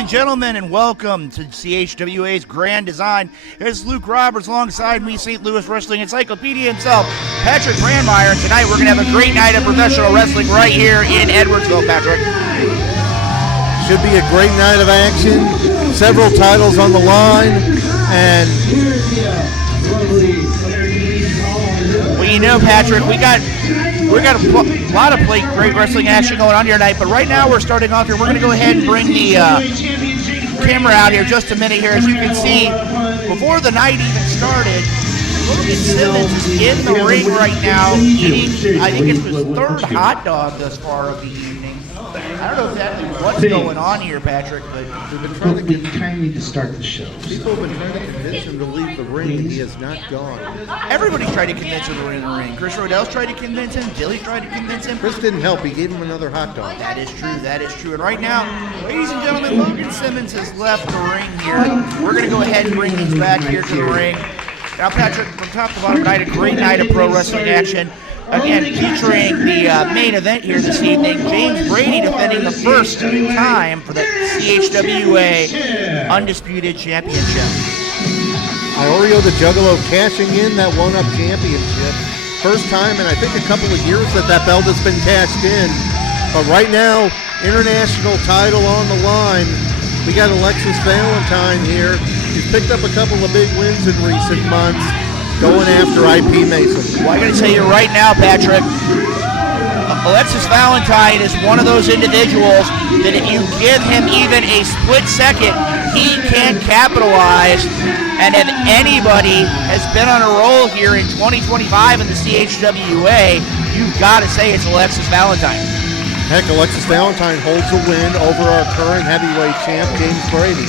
and gentlemen, and welcome to CHWA's Grand Design. It's Luke Roberts alongside me, St. Louis Wrestling Encyclopedia himself, Patrick Brandmeier. And tonight we're going to have a great night of professional wrestling right here in Edwardsville, Patrick. Should be a great night of action. Several titles on the line. And well, you know, Patrick, we got a lot of great wrestling action going on here tonight, but right now we're starting off here. We're going to go ahead and bring the camera out here just a minute here. As you can see, before the night even started, Logan Simmons is in the ring right now eating, I think it's his third hot dog thus far of the evening. I don't know exactly what's going on here, Patrick, but we've been trying to kindly to start the show. People have been trying to convince him to leave the ring, and he has not gone. Everybody's tried to convince him to leave the ring. Chris Rodell's tried to convince him. Dilly's tried to convince him. Chris didn't help. He gave him another hot dog. That is true. That is true. And right now, ladies and gentlemen, Logan Simmons has left the ring here. We're going to go ahead and bring these back here to the ring. Now, Patrick, from top to bottom tonight, a great night of pro wrestling action. Again, featuring the main event here this evening, James Brady defending the first time for the CHWA Undisputed Championship. Iorio the Juggalo cashing in that one-up championship. First time in I think a couple of years that belt has been cashed in. But right now, international title on the line. We got Alexis Valentine here. He's picked up a couple of big wins in recent months. Going after IP Mason. Well, I got to tell you right now, Patrick, Alexis Valentine is one of those individuals that if you give him even a split second, he can capitalize. And if anybody has been on a roll here in 2025 in the CHWA, you've got to say it's Alexis Valentine. Heck, Alexis Valentine holds a win over our current heavyweight champ, James Brady.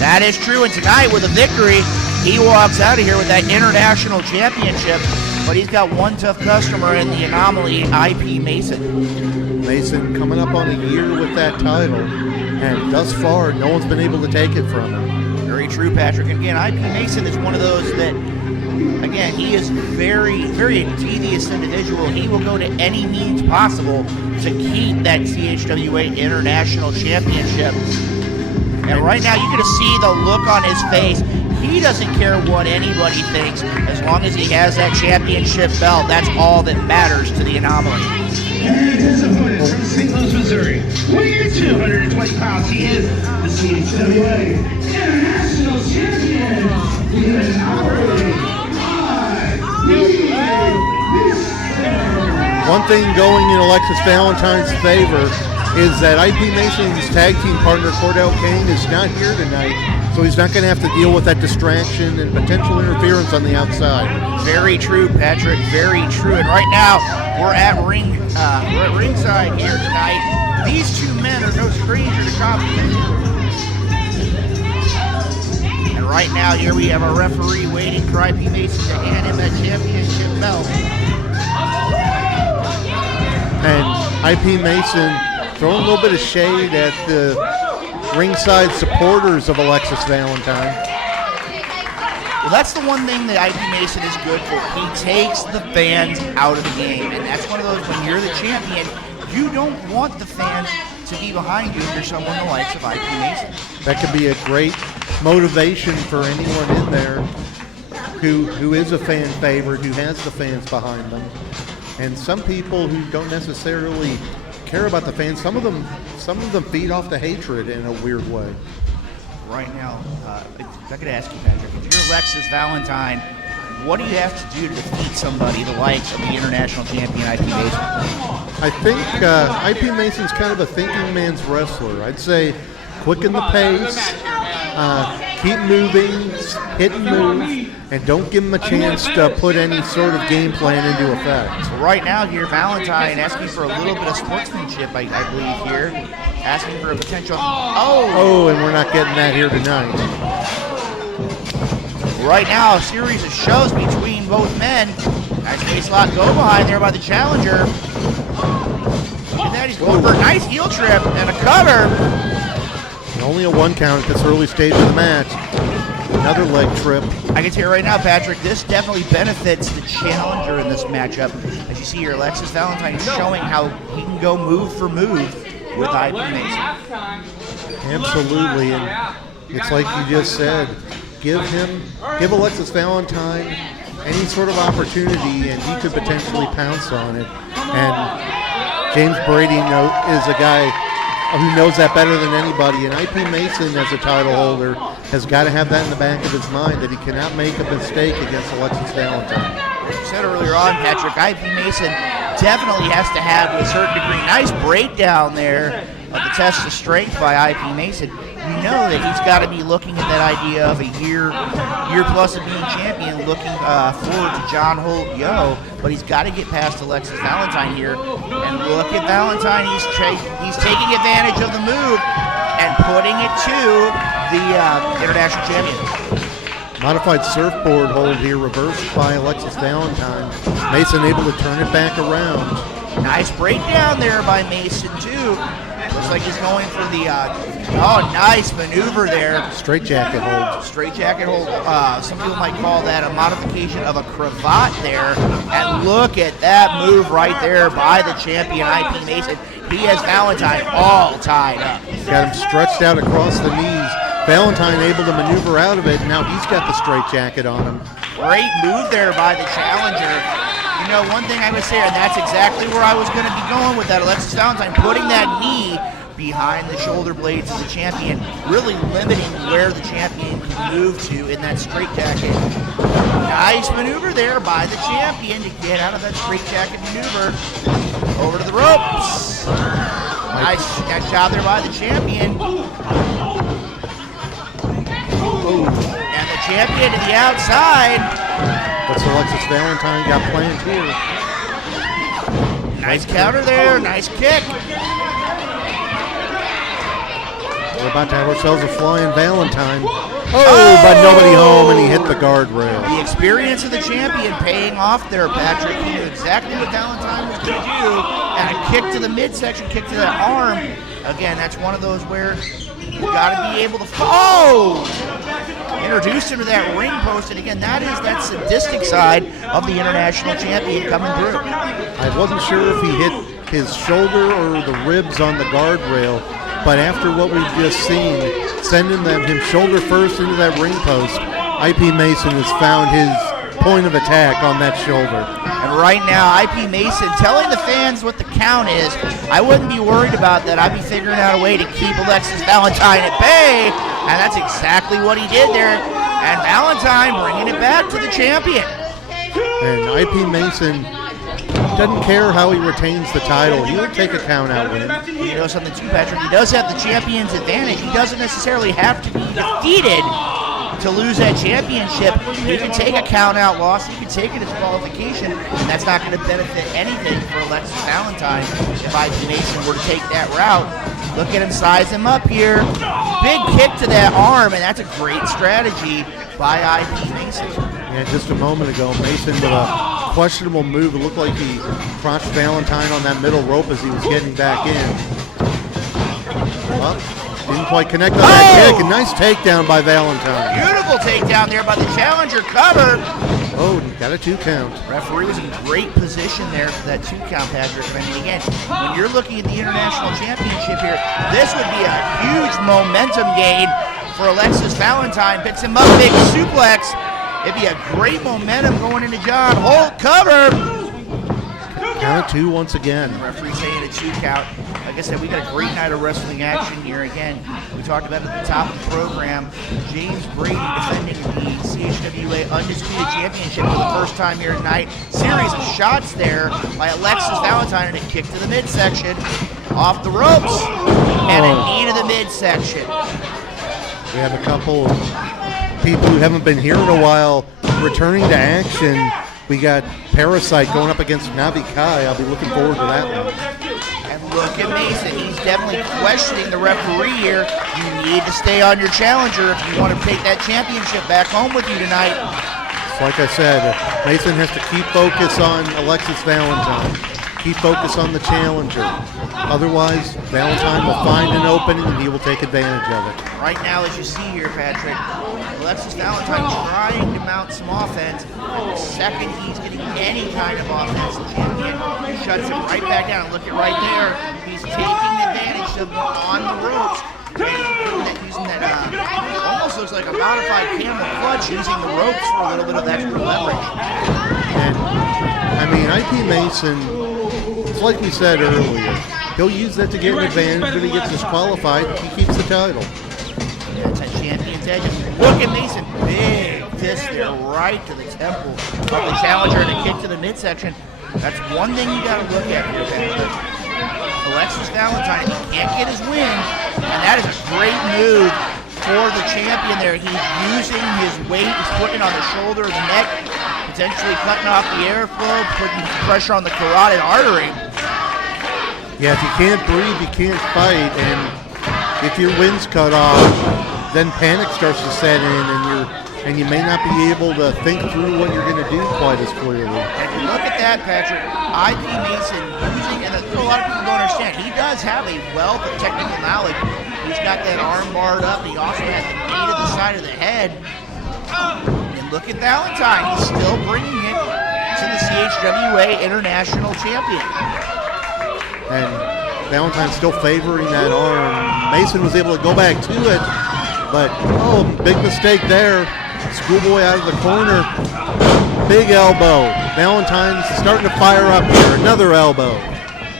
That is true, and tonight with a victory, he walks out of here with that international championship, but he's got one tough customer in the anomaly, IP Mason. Mason coming up on a year with that title, and thus far, no one's been able to take it from him. Very true, Patrick. And again, IP Mason is one of those that, again, he is very, very devious individual. He will go to any means possible to keep that CHWA International Championship. And right now, you can see the look on his face. He doesn't care what anybody thinks. As long as he has that championship belt, that's all that matters to the anomaly. And his opponent from St. Louis, Missouri, weighing 220 pounds, he is the CHWA International Champion. He is One thing going in Alexis Valentine's favor is that IP Mason's tag team partner, Cordell Kane, is not here tonight, so he's not going to have to deal with that distraction and potential interference on the outside. Very true, Patrick, very true. And right now, we're at ringside here tonight. These two men are no stranger to competition. And right now, here we have a referee waiting for IP Mason to hand him that championship belt. And IP Mason throwing a little bit of shade at the ringside supporters of Alexis Valentine. Well, that's the one thing that IP Mason is good for. He takes the fans out of the game. And that's one of those, when you're the champion, you don't want the fans to be behind you if you're someone the likes of IP Mason. That could be a great motivation for anyone in there who is a fan favorite, who has the fans behind them. And some people who don't necessarily care about the fans, some of them feed off the hatred in a weird way. Right now, if I could ask you, Patrick, if you're Alexis Valentine, what do you have to do to defeat somebody the likes of the international champion IP Mason? I think IP Mason's kind of a thinking man's wrestler. I'd say quicken the pace, keep moving, hit and move, and don't give him a chance to put any sort of game plan into effect. So right now here, Valentine asking for a little bit of sportsmanship, I believe here. Asking for a potential... Oh, and we're not getting that here tonight. Right now, a series of shoves between both men. Nice face lock go behind there by the challenger. Look at that, he's going for a nice heel trip and a cover. And only a one count at this early stage of the match. Another leg trip. I can tell you right now, Patrick, this definitely benefits the challenger in this matchup. As you see here, Alexis Valentine is showing how he can go move for move with IP Mason. Absolutely, and it's like you just said, give Alexis Valentine any sort of opportunity, and he could potentially pounce on it. And James Brady is a guy who knows that better than anybody, and IP Mason, as a title holder, has got to have that in the back of his mind, that he cannot make a mistake against Alexis Valentine. You said earlier on, Patrick, IP Mason definitely has to have, to a certain degree, nice breakdown there of the test of strength by IP Mason. You know that he's got to be looking at that idea of a year plus of being champion, looking forward to John Holt, but he's got to get past Alexis Valentine here. And look at Valentine, he's taking advantage of the move and putting it to the international champion. Modified surfboard hold here, reversed by Alexis Valentine. Mason able to turn it back around. Nice breakdown there by Mason, too. Looks like he's going for the, nice maneuver there. Straight jacket hold. Straight jacket hold. Some people might call that a modification of a cravat there. And look at that move right there by the champion, IP Mason. He has Valentine all tied up. Got him stretched out across the knees. Valentine able to maneuver out of it, and now he's got the straight jacket on him. Great move there by the challenger. You know, one thing I would say, and that's exactly where I was going to be going with that, Alexis Valentine, putting that knee behind the shoulder blades of the champion, really limiting where the champion can move to in that straight jacket. Nice maneuver there by the champion to get out of that straight jacket maneuver. Over to the ropes. Nice job there by the champion. And the champion to the outside. What's Alexis Valentine got planned here? Nice counter there, nice kick. We're about to have ourselves a flying Valentine. But nobody home, and he hit the guardrail. The experience of the champion paying off there, Patrick. He knew exactly what Valentine was going to do. And a kick to the midsection, kick to the arm. Again, that's one of those where you've got to be able to... Introduced him to that ring post, and again, that is that sadistic side of the international champion coming through. I wasn't sure if he hit his shoulder or the ribs on the guardrail, but after what we've just seen, sending him shoulder first into that ring post, IP Mason has found his point of attack on that shoulder. And right now, IP Mason telling the fans what the count is. I wouldn't be worried about that. I'd be figuring out a way to keep Alexis Valentine at bay. And that's exactly what he did there. And Valentine bringing it back to the champion. And IP Mason doesn't care how he retains the title. He'll take a count-out win. You know something too, Patrick? He does have the champion's advantage. He doesn't necessarily have to be defeated to lose that championship. He can take a count-out loss. He can take a disqualification, and that's not going to benefit anything for Alexis Valentine if IP Mason were to take that route. Look at him size him up here. Big kick to that arm, and that's a great strategy by IP Mason. Yeah, just a moment ago, Mason with a questionable move. It looked like he crotched Valentine on that middle rope as he was getting back in. Well, didn't quite connect on that kick. A nice takedown by Valentine. Beautiful takedown there by the challenger. Cover. Oh, got a 2 count. Referee was in great position there for that 2 count, Patrick. I mean, again, when you're looking at the international championship here, this would be a huge momentum gain for Alexis Valentine. Picks him up, big suplex. It'd be a great momentum going into John Holt. Cover. Count of 2 once again. Referee saying a 2 count. Like I said, we got a great night of wrestling action here. Again, we talked about it at the top of the program. James Brady defending the CHWA Undisputed Championship for the first time here tonight. Series of shots there by Alexis Valentine, and a kick to the midsection. Off the ropes, and a knee to the midsection. We have a couple of people who haven't been here in a while returning to action. We got ParaSyte going up against Navi Kai. I'll be looking forward to that one. And look at Mason. He's definitely questioning the referee here. You need to stay on your challenger if you want to take that championship back home with you tonight. Like I said, Mason has to keep focus on Alexis Valentine. Keep focus on the challenger. Otherwise, Valentine will find an opening and he will take advantage of it. Right now, as you see here, Patrick, Alexis Valentine trying to mount some offense. And the second he's getting any kind of offense, the champion shuts him right back down. Look at right there. He's taking advantage of him on the ropes. And that almost looks like a modified camel clutch using the ropes for a little bit of extra leverage. And, I mean, IP Mason, it's like we said earlier, he'll use that to get an advantage when he gets disqualified. He keeps the title. Yeah, it's that champion's edge. Look at Mason. Big fist there right to the temple of the challenger and a kick to the midsection. That's one thing you got to look at here, Patrick. Alexis Valentine, he can't get his win, and that is a great move for the champion there. He's using his weight, he's putting it on the shoulder or the neck, potentially cutting off the airflow, putting pressure on the carotid artery. Yeah, if you can't breathe, you can't fight, and if your wind's cut off, then panic starts to set in, and you may not be able to think through what you're going to do quite as clearly. And you look at that, Patrick, IP Mason using, and a lot of people don't understand, he does have a wealth of technical knowledge. He's got that arm barred up. He also has the knee to the side of the head. And look at Valentine. He's still bringing it to the CHWA International Champion. And Valentine's still favoring that arm. Mason was able to go back to it, but, oh, big mistake there. Schoolboy out of the corner. Big elbow. Valentine's starting to fire up here. Another elbow.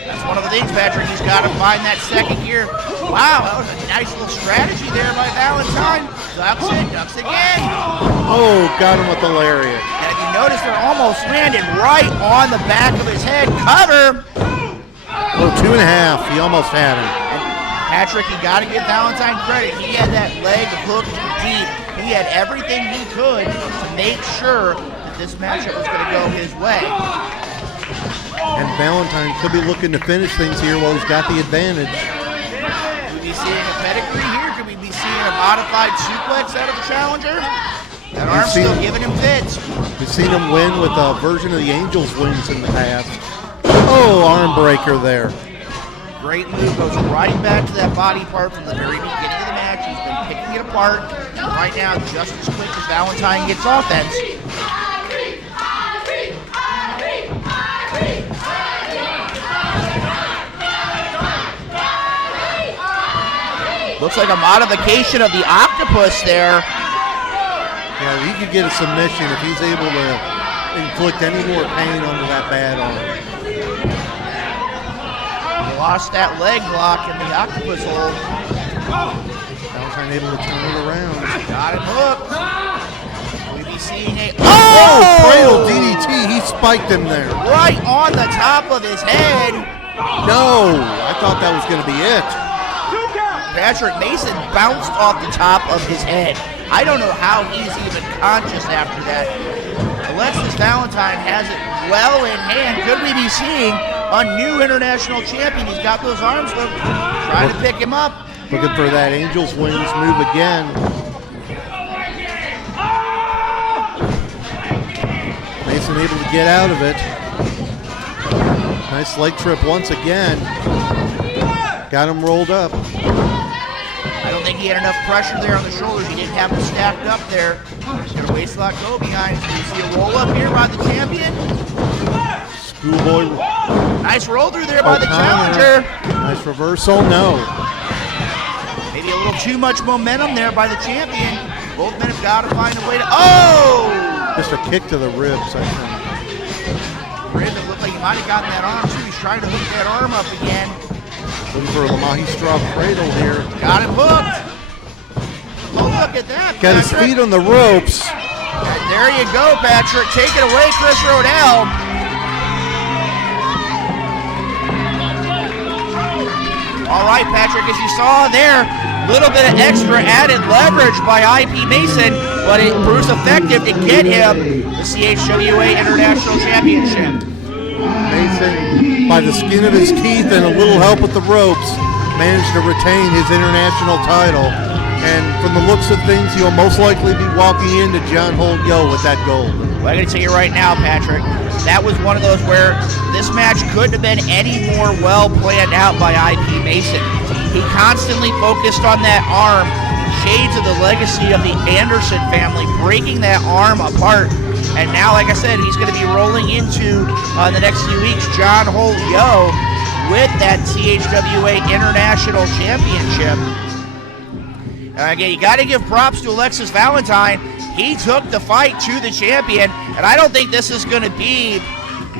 That's one of the things, Patrick. He's got to find that second gear. Wow, that was a nice little strategy there by Valentine. Ducks it, ducks again. Oh, got him with the lariat. And if you notice, they're almost landed right on the back of his head. Cover. Oh, 2.5. He almost had him. And Patrick, you got to give Valentine credit. He had that leg hooked deep. He had everything he could to make sure that this matchup was going to go his way. And Valentine could be looking to finish things here while he's got the advantage. Could we be seeing a pedigree here? Could we be seeing a modified suplex out of the challenger? That arm's still giving him fits. We've seen him win with a version of the Angels wins in the past. Oh, arm breaker there. Great move, goes right back to that body part from the very beginning of the match. He's been picking it apart. Right now, just as quick as Valentine gets offense. Looks like a modification of the octopus there. Yeah, he could get a submission if he's able to inflict any more pain onto that bad arm. Lost that leg lock in the octopus hold. Valentine able to turn it around. Got him hooked. We'll be seeing a... Oh! Cradle DDT. He spiked him there. Right on the top of his head. No, I thought that was going to be it. Patrick Mason bounced off the top of his head. I don't know how he's even conscious after that. Alexis Valentine has it well in hand. Could we be seeing a new international champion? He's got those arms hooked, trying to pick him up. Looking for that Angels wings move again. Mason able to get out of it. Nice leg trip once again. Got him rolled up. I don't think he had enough pressure there on the shoulders. He didn't have him stacked up there. He's going to waist lock go behind. You see a roll up here by the champion. Schoolboy. Nice roll through there by the challenger. Nice reversal. No. Maybe a little too much momentum there by the champion. Both men have got to find a way to... Oh! Just a kick to the ribs, I think. Rib, it looked like he might have gotten that arm too. He's trying to hook that arm up again. Looking for a Lamahi Straw cradle here. Got him hooked. Oh, look at that, Got his feet on the ropes. And there you go, Patrick. Take it away, Chris Rodell. All right, Patrick, as you saw there, a little bit of extra added leverage by IP Mason, but it proves effective to get him the CHWA International Championship. Mason, by the skin of his teeth and a little help with the ropes, managed to retain his international title. And from the looks of things, he'll most likely be walking into John Holt Yo with that gold. Well, I got to tell you right now, Patrick, that was one of those where this match couldn't have been any more well planned out by IP Mason. He constantly focused on that arm, shades of the legacy of the Anderson family, breaking that arm apart. And now, like I said, he's going to be rolling into the next few weeks John Holt Yo with that CHWA International Championship. Again, you got to give props to Alexis Valentine. He took the fight to the champion, and I don't think this is going to be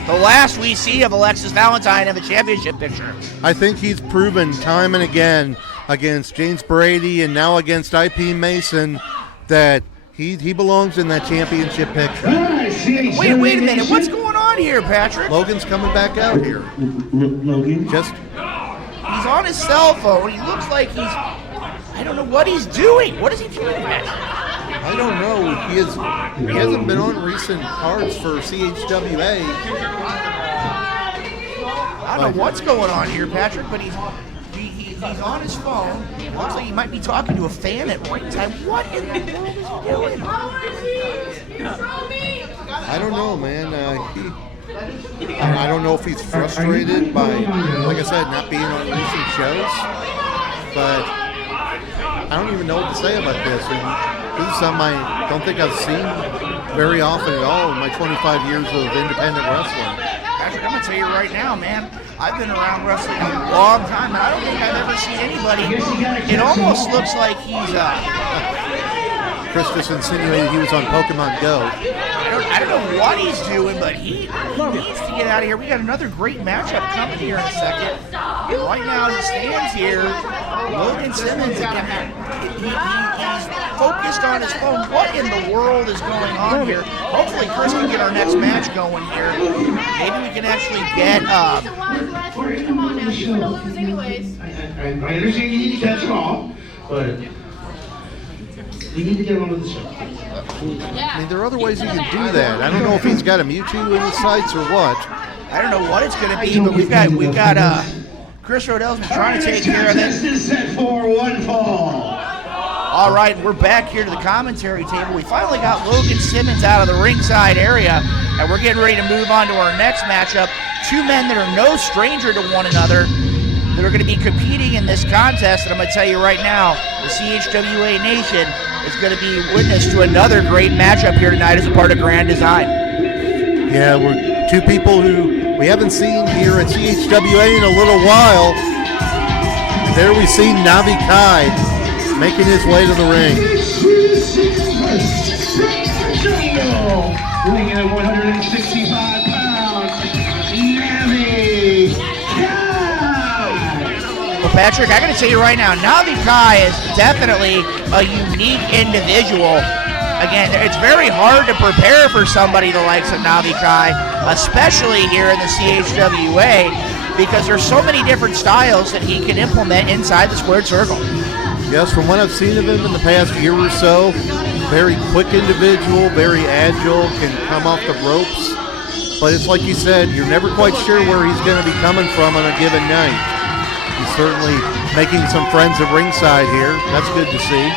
the last we see of Alexis Valentine in the championship picture. I think he's proven time and again against James Brady and now against IP Mason that he belongs in that championship picture. Wait a minute. What's going on here, Patrick? Logan's coming back out here. Logan? He's on his cell phone. He looks like I don't know what he's doing. What is he doing, Patrick? I don't know. He hasn't been on recent cards for CHWA. I don't know what's going on here, Patrick, but he's on his phone. It looks like he might be talking to a fan at one time. What in the world is he doing? I don't know, man. I don't know if he's frustrated by, like I said, not being on recent shows, but I don't even know what to say about this. And this is something I don't think I've seen very often at all in my 25 years of independent wrestling. Patrick, I'm going to tell you right now, man, I've been around wrestling a long time, and I don't think I've ever seen anybody. It almost looks like he's Chris just insinuated he was on Pokemon Go. I don't know what he's doing, but he needs to get out of here. We got another great matchup coming here in a second. And right now, as it stands here, Logan Simmons, again, he's focused on his phone. What in the world is going on here? Hopefully, Chris can get our next match going here. Maybe we can actually get... Come on now, you're gonna lose anyways. I understand you need to catch them all, but we need to get on with the show. I mean, there are other ways you can do that. I don't know if he's got a Mewtwo in his sights or what. I don't know what it's going to be, but we've got Chris Rodell's been trying to take care of this. This is set for one fall. All right, we're back here to the commentary table. We finally got Logan Simmons out of the ringside area, and we're getting ready to move on to our next matchup. Two men that are no stranger to one another that are going to be competing in this contest, and I'm going to tell you right now, the CHWA Nation is going to be witness to another great matchup here tonight as a part of Grand Design. Yeah, we're two people who we haven't seen here at CHWA in a little while. And there we see Navi Kai making his way to the ring. Weighing in at 165 pounds, Navi Kai. Well, Patrick, I got to tell you right now, Navi Kai is definitely a unique individual. Again, it's very hard to prepare for somebody the likes of Navi Kai, especially here in the CHWA, because there's so many different styles that he can implement inside the squared circle. Yes, from what I've seen of him in the past year or so, very quick individual, very agile, can come off the ropes. But it's like you said, you're never quite sure where he's going to be coming from on a given night. He's certainly making some friends at ringside here. That's good to see.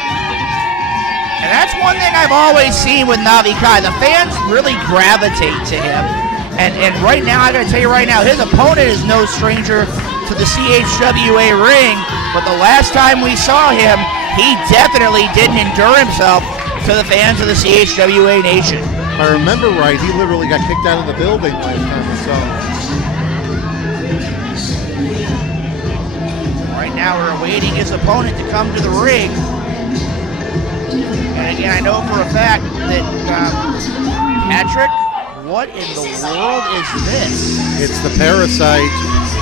And that's one thing I've always seen with Navi Kai. The fans really gravitate to him. And right now, I got to tell you right now, his opponent is no stranger to the CHWA ring. But the last time we saw him, he definitely didn't endure himself to the fans of the CHWA Nation. If I remember right, he literally got kicked out of the building last time we saw him. Right now, we're awaiting his opponent to come to the ring. And again, I know for a fact that, Patrick, what in the world is this? It's the ParaSyte.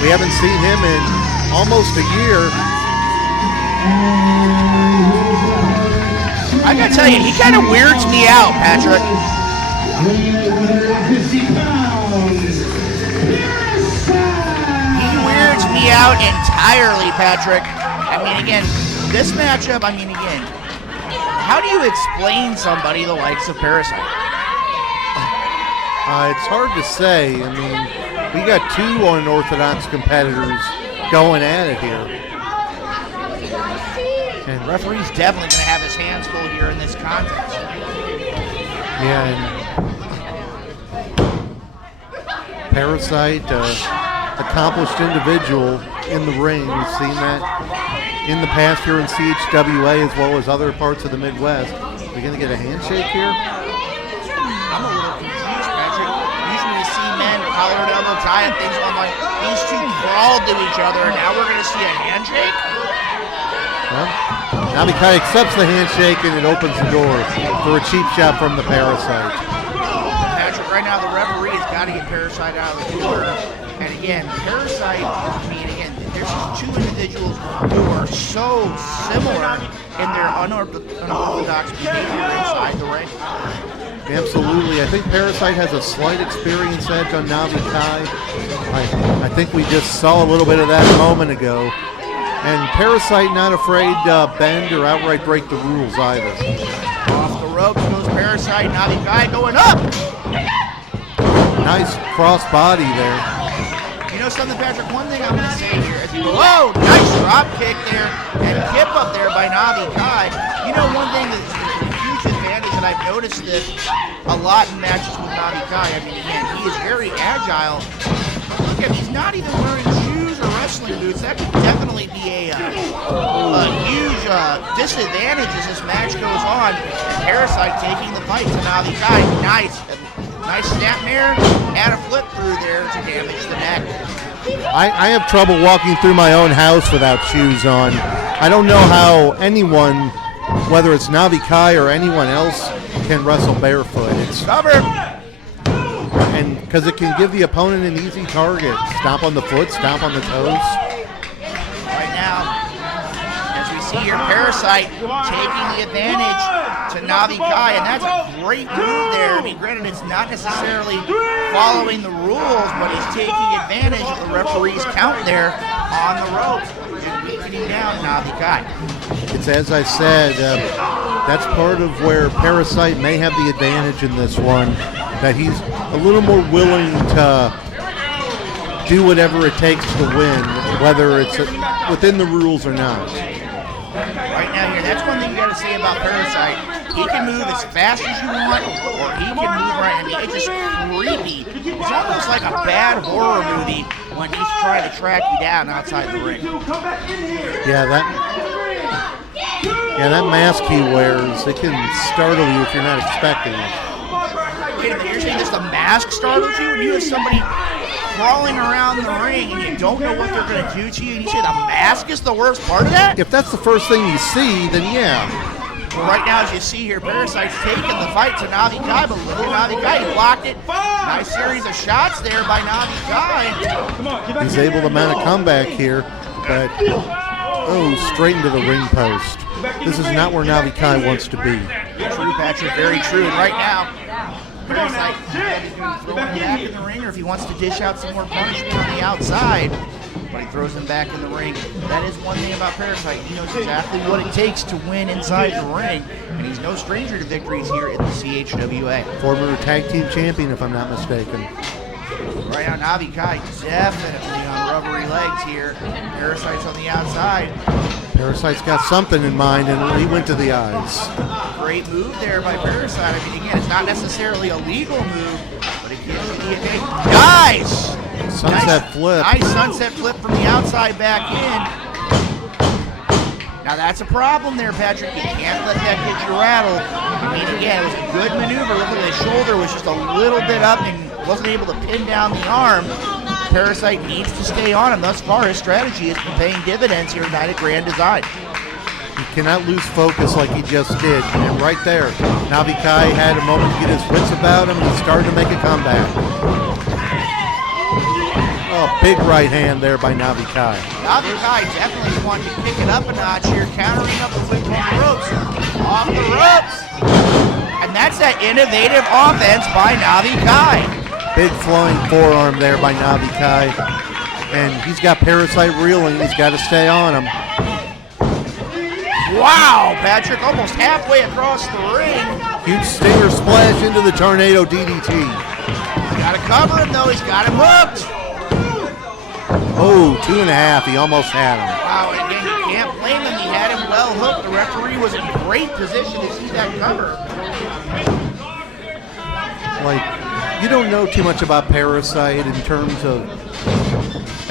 We haven't seen him in almost a year. I gotta tell you, he kind of weirds me out, Patrick. He weirds me out entirely, Patrick. I mean, again, this matchup, how do you explain somebody the likes of ParaSyte? It's hard to say. I mean, we got two unorthodox competitors going at it here. And referee's definitely going to have his hands full here in this contest. Yeah, and ParaSyte, accomplished individual in the ring. We've seen that in the past here in CHWA as well as other parts of the Midwest. Are we going to get a handshake here? I'm a little confused, Patrick. Usually we see men collar and elbow tie and things. I'm like, these two crawled to each other, and now we're going to see a handshake? Well, Navi Kai accepts the handshake, and it opens the door for a cheap shot from the ParaSyte. Patrick, right now the referee has got to get ParaSyte out of the corner. And again, ParaSyte, I mean, again, there's just two individuals who are so similar in their unorthodox behavior inside the ring. Absolutely. I think ParaSyte has a slight experience edge on Navi Kai. I think we just saw a little bit of that a moment ago. And ParaSyte not afraid to bend or outright break the rules either. Off the ropes goes ParaSyte. Navi Kai going up. Nice cross body there. You know something, Patrick? One thing I'm going to say here. Whoa, nice drop kick there and kip up there by Navi Kai. You know one thing that's a huge advantage, and I've noticed this a lot in matches with Navi Kai. I mean, again, he is very agile. Look at him, he's not even wearing shoes or wrestling boots. That could definitely be a huge disadvantage as this match goes on. And ParaSyte taking the fight to Navi Kai. Nice snapmare and a flip through there to damage the neck. I have trouble walking through my own house without shoes on. I don't know how anyone, whether it's Navi Kai or anyone else, can wrestle barefoot. It's cover. And because it can give the opponent an easy target. Stomp on the foot, stomp on the toes. Right now, as we see here, ParaSyte taking the advantage to Navi Kai, and that's a great move there. I mean, granted, it's not necessarily following the rules, but he's taking advantage of the referee's count there on the ropes and weakening down Navi Kai. It's as I said, that's part of where ParaSyte may have the advantage in this one, that he's a little more willing to do whatever it takes to win, whether it's within the rules or not. Right now here, that's one thing you got to say about ParaSyte. He can move as fast as you want, or he can move right. I mean, it's just creepy. It's almost like a bad horror movie when he's trying to track you down outside the ring. Yeah, that mask he wears, it can startle you if you're not expecting it. Wait a minute, you're saying this the mask startles you when you have somebody crawling around the ring and you don't know what they're going to do to you, and you say the mask is the worst part of that? If that's the first thing you see, then yeah. Well, right now, as you see here, ParaSyte's taking the fight to Navi Kai, but look at Navi Kai, he blocked it. Nice series of shots there by Navi Kai. He's able to mount a comeback here, but straight into the ring post. This is not where Navi Kai wants to be. True, Patrick, very true. And right now, ParaSyte is going to throw him back in the ring, or if he wants to dish out some more punishment on the outside, but he throws him back in the ring. That is one thing about ParaSyte. He knows exactly what it takes to win inside the ring, and he's no stranger to victories here in the CHWA. Former tag team champion, if I'm not mistaken. Right now, Navi Kai definitely on rubbery legs here. ParaSyte's on the outside. ParaSyte's got something in mind, and he went to the eyes. Great move there by ParaSyte. I mean, again, it's not necessarily a legal move, but it gives you the occasion. Nice! Sunset flip. Nice sunset flip from the outside back in. Now that's a problem there, Patrick. You can't let that get you rattled. I mean, again, it was a good maneuver. Look at his shoulder was just a little bit up and wasn't able to pin down the arm. ParaSyte needs to stay on him. Thus far, his strategy has been paying dividends here tonight at Grand Design. He cannot lose focus like he just did. And right there, Navi Kai had a moment to get his wits about him, and he started to make a comeback. Oh, big right hand there by Navi Kai. Navi Kai definitely wanted to kick it up a notch here, countering up the whip on the ropes. Off the ropes. And that's that innovative offense by Navi Kai. Big flying forearm there by Navi Kai. And he's got ParaSyte reeling. He's got to stay on him. Wow, Patrick, almost halfway across the ring. Huge stinger splash into the tornado DDT. He's got to cover him, though. He's got him hooked. Oh, 2.5. He almost had him. Wow, and again, you can't blame him. He had him well hooked. The referee was in great position to see that cover. Like, you don't know too much about ParaSyte in terms of,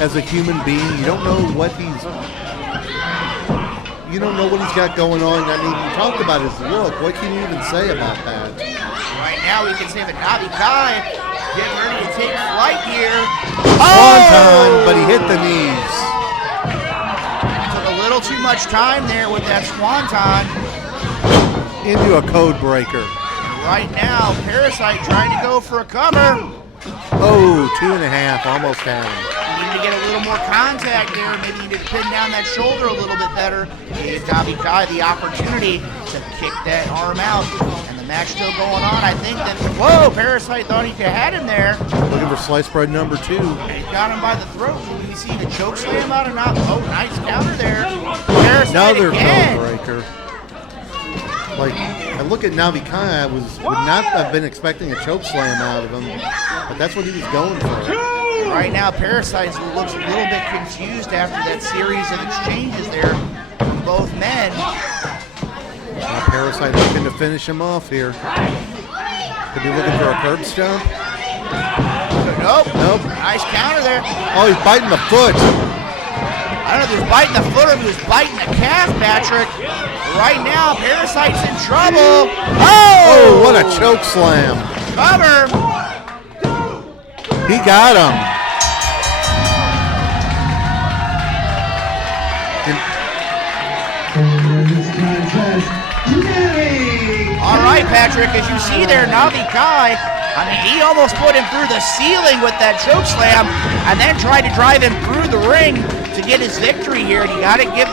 as a human being, you don't know what he's got going on. I mean, you talked about his look. What can you even say about that? Right now, we can say that Navi Kai getting ready to take flight here. One time, but he hit the knees. Took a little little too much time there with that swanton. Into a code breaker. Right now, ParaSyte trying to go for a cover. Oh, 2.5, almost had him. Need to get a little more contact there. Maybe you need to pin down that shoulder a little bit better. Gave Navi Kai the opportunity to kick that arm out. And the match still going on. I think that, whoa, ParaSyte thought he had him there. Looking for slice bread number 2. And he got him by the throat. You see the choke slam out or not? Oh, nice counter there. ParaSyte Another again. code breaker. Like, I look at Navi Kai, I would not have been expecting a choke slam out of him, but that's what he was going for. Right now, ParaSyte looks a little bit confused after that series of exchanges there from both men. Now ParaSyte looking to finish him off here. Could be looking for a curb stomp. Nope. Nope. Nice counter there. Oh, he's biting the foot. I don't know if he was biting the foot or if he was biting the calf, Patrick. Right now, ParaSyte's in trouble. Oh, what a choke slam. Cover. He got him. All right, Patrick, as you see there, Navi Kai, I mean, he almost put him through the ceiling with that choke slam and then tried to drive him through the ring to get his victory here. And you gotta give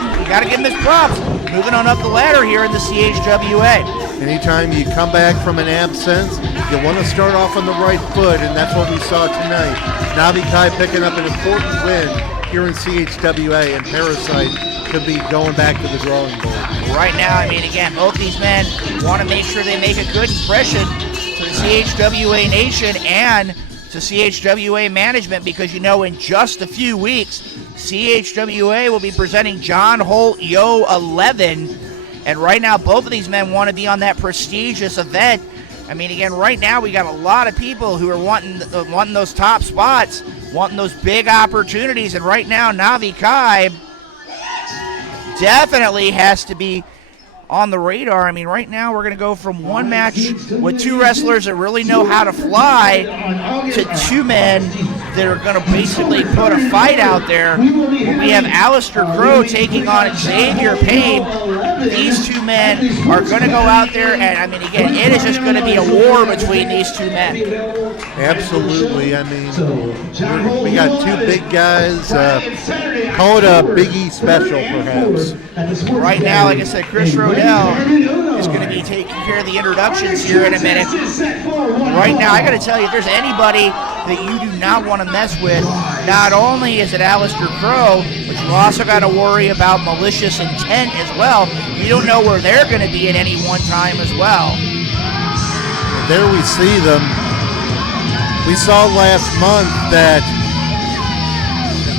him his props. Moving on up the ladder here in the CHWA. Anytime you come back from an absence, you want to start off on the right foot, and that's what we saw tonight. Navi Kai picking up an important win here in CHWA, and ParaSyte could be going back to the drawing board. Right now, I mean, again, both these men want to make sure they make a good impression to the CHWA Nation and to CHWA management, because you know in just a few weeks, CHWA will be presenting John Holt Yo 11, and right now both of these men want to be on that prestigious event. I mean, again, right now we got a lot of people who are wanting those top spots, wanting those big opportunities, and right now Navi Kai definitely has to be on the radar. I mean, right now we're going to go from one match with two wrestlers that really know how to fly to two men that are going to basically put a fight out there. We have Alister taking on Xavier Payne. These two men are going to go out there, and I mean, again, it is just going to be a war between these two men. Absolutely. I mean, we got two big guys. Call it a Big E special, perhaps. Right now, like I said, Chris Rodell is going to be taking care of the introductions here in a minute. Right now, I got to tell you, if there's anybody that you do not want to mess with, not only is it Alister Crow, but you also got to worry about malicious intent as well. You don't know where they're going to be at any one time as well. And there we see them. We saw last month that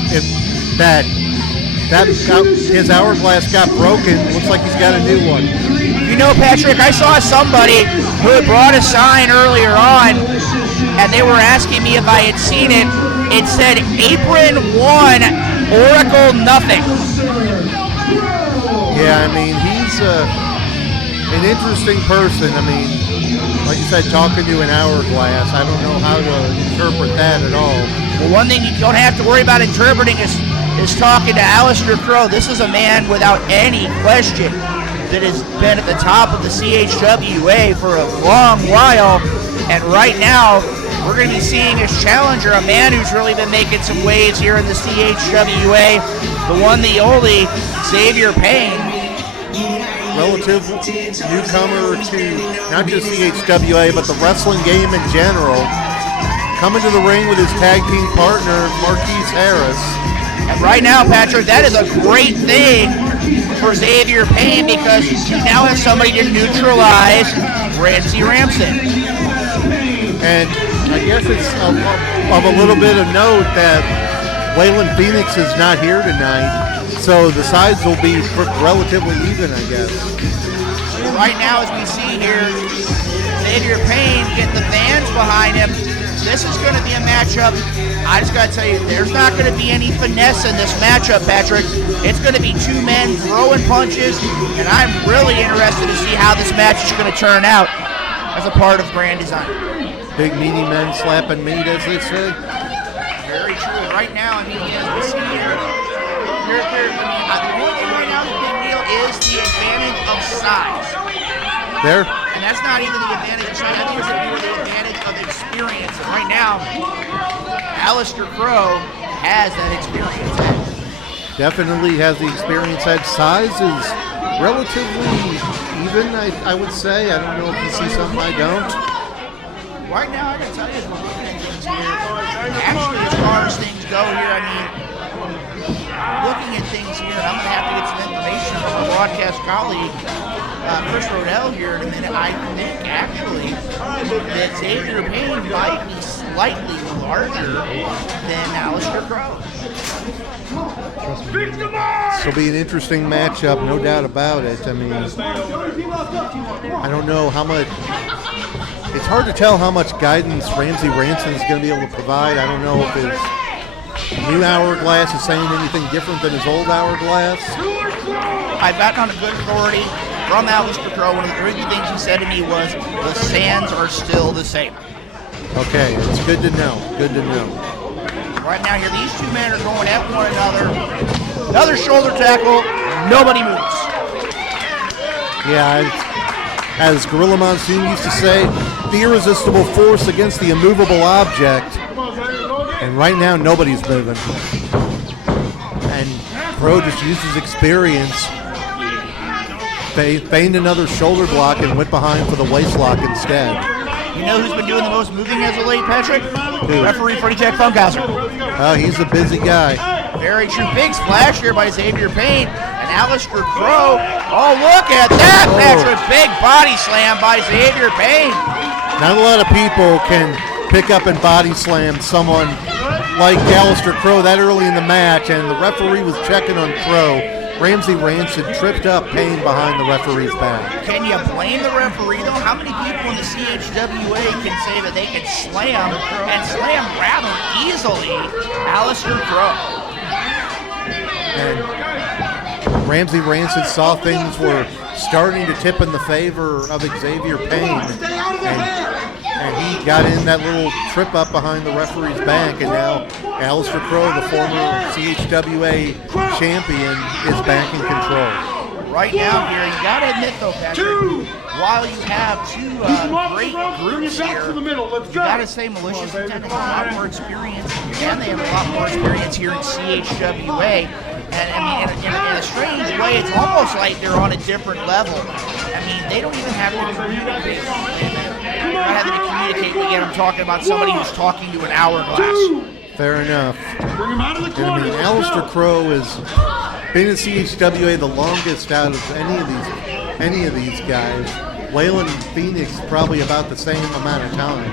his hourglass got broken. Looks like he's got a new one. You know, Patrick, I saw somebody who had brought a sign earlier on, and they were asking me if I had seen it. It said, Apron 1, Oracle nothing. Yeah, I mean, he's an interesting person. I mean, like you said, talking to an hourglass. I don't know how to interpret that at all. Well, one thing you don't have to worry about interpreting is talking to Alister Crow. This is a man without any question that has been at the top of the CHWA for a long while. And right now, we're going to be seeing his challenger, a man who's really been making some waves here in the CHWA, the one, the only, Xavier Payne. Relative newcomer to not just CHWA, but the wrestling game in general. Coming to the ring with his tag team partner, Marquise Harris. And right now, Patrick, that is a great thing for Xavier Payne, because he now has somebody to neutralize Ramsey Ramson. And I guess it's of a little bit of note that Waylon Phoenix is not here tonight, so the sides will be relatively even, I guess. Right now, as we see here, Xavier Payne getting the fans behind him. This is going to be a matchup. I just got to tell you, there's not going to be any finesse in this matchup, Patrick. It's going to be two men throwing punches, and I'm really interested to see how this match is going to turn out as a part of Grand Design. Big meaty men slapping meat, as they say. Very true. Right now, I mean, as we see here, the only thing right now now the big deal is the advantage of size. There. And that's not even the advantage of size. I think it's more the advantage of experience. And right now, Alister Crow has that experience edge. Definitely has the experience edge. Size is relatively even, I would say. I don't know if you see something I don't. Right now, I can tell you, we're looking at things here. Actually, as far as things go here, I mean, looking at things here, I'm going to have to get some information from my broadcast colleague, Chris Rodell here in a minute. I think, actually, that Xavier Payne might be slightly larger than Alister Crow. This will be an interesting matchup, no doubt about it. I mean, I don't know how much. It's hard to tell how much guidance Ramsey Ranson is going to be able to provide. I don't know if his new hourglass is saying anything different than his old hourglass. I've gotten on a good authority from Alister Crow. One of the very good things he said to me was, the sands are still the same. Okay, it's good to know. Good to know. Right now here, these two men are going at one another. Another shoulder tackle. Nobody moves. Yeah, as Gorilla Monsoon used to say, the irresistible force against the immovable object. And right now, nobody's moving. And Crow just used his experience. Feigned another shoulder block and went behind for the waist lock instead. You know who's been doing the most moving as of late, Patrick? Who? Referee Freddie Jack Funkhauser. Oh, he's a busy guy. Very true. Big splash here by Xavier Payne and Alister Crow. Oh, look at that, Patrick. Big body slam by Xavier Payne. Not a lot of people can pick up and body slam someone like Alister Crow that early in the match, and the referee was checking on Crow. Ramsey Ranson tripped up Payne behind the referee's back. Can you blame the referee, though? How many people in the CHWA can say that they can slam, and slam rather easily, Alister Crow? And Ramsey Ranson saw things were starting to tip in the favor of Xavier Payne, and he got in that little trip up behind the referee's back, and now Alister Crow, the former CHWA champion, is back in control. Right now here, you got to admit though, Patrick, while you have two great groups here, you got to say Malicious Intent has a lot more experience, and they have a lot more experience here in CHWA. And I mean, in a strange way, it's almost like they're on a different level. I mean, they don't even have to communicate. They're not having to communicate, but yet I'm talking about somebody who's talking to an hourglass. Fair enough. And I mean, Alister Crow has been in CHWA the longest out of any of these guys. Waylon Phoenix probably about the same amount of time.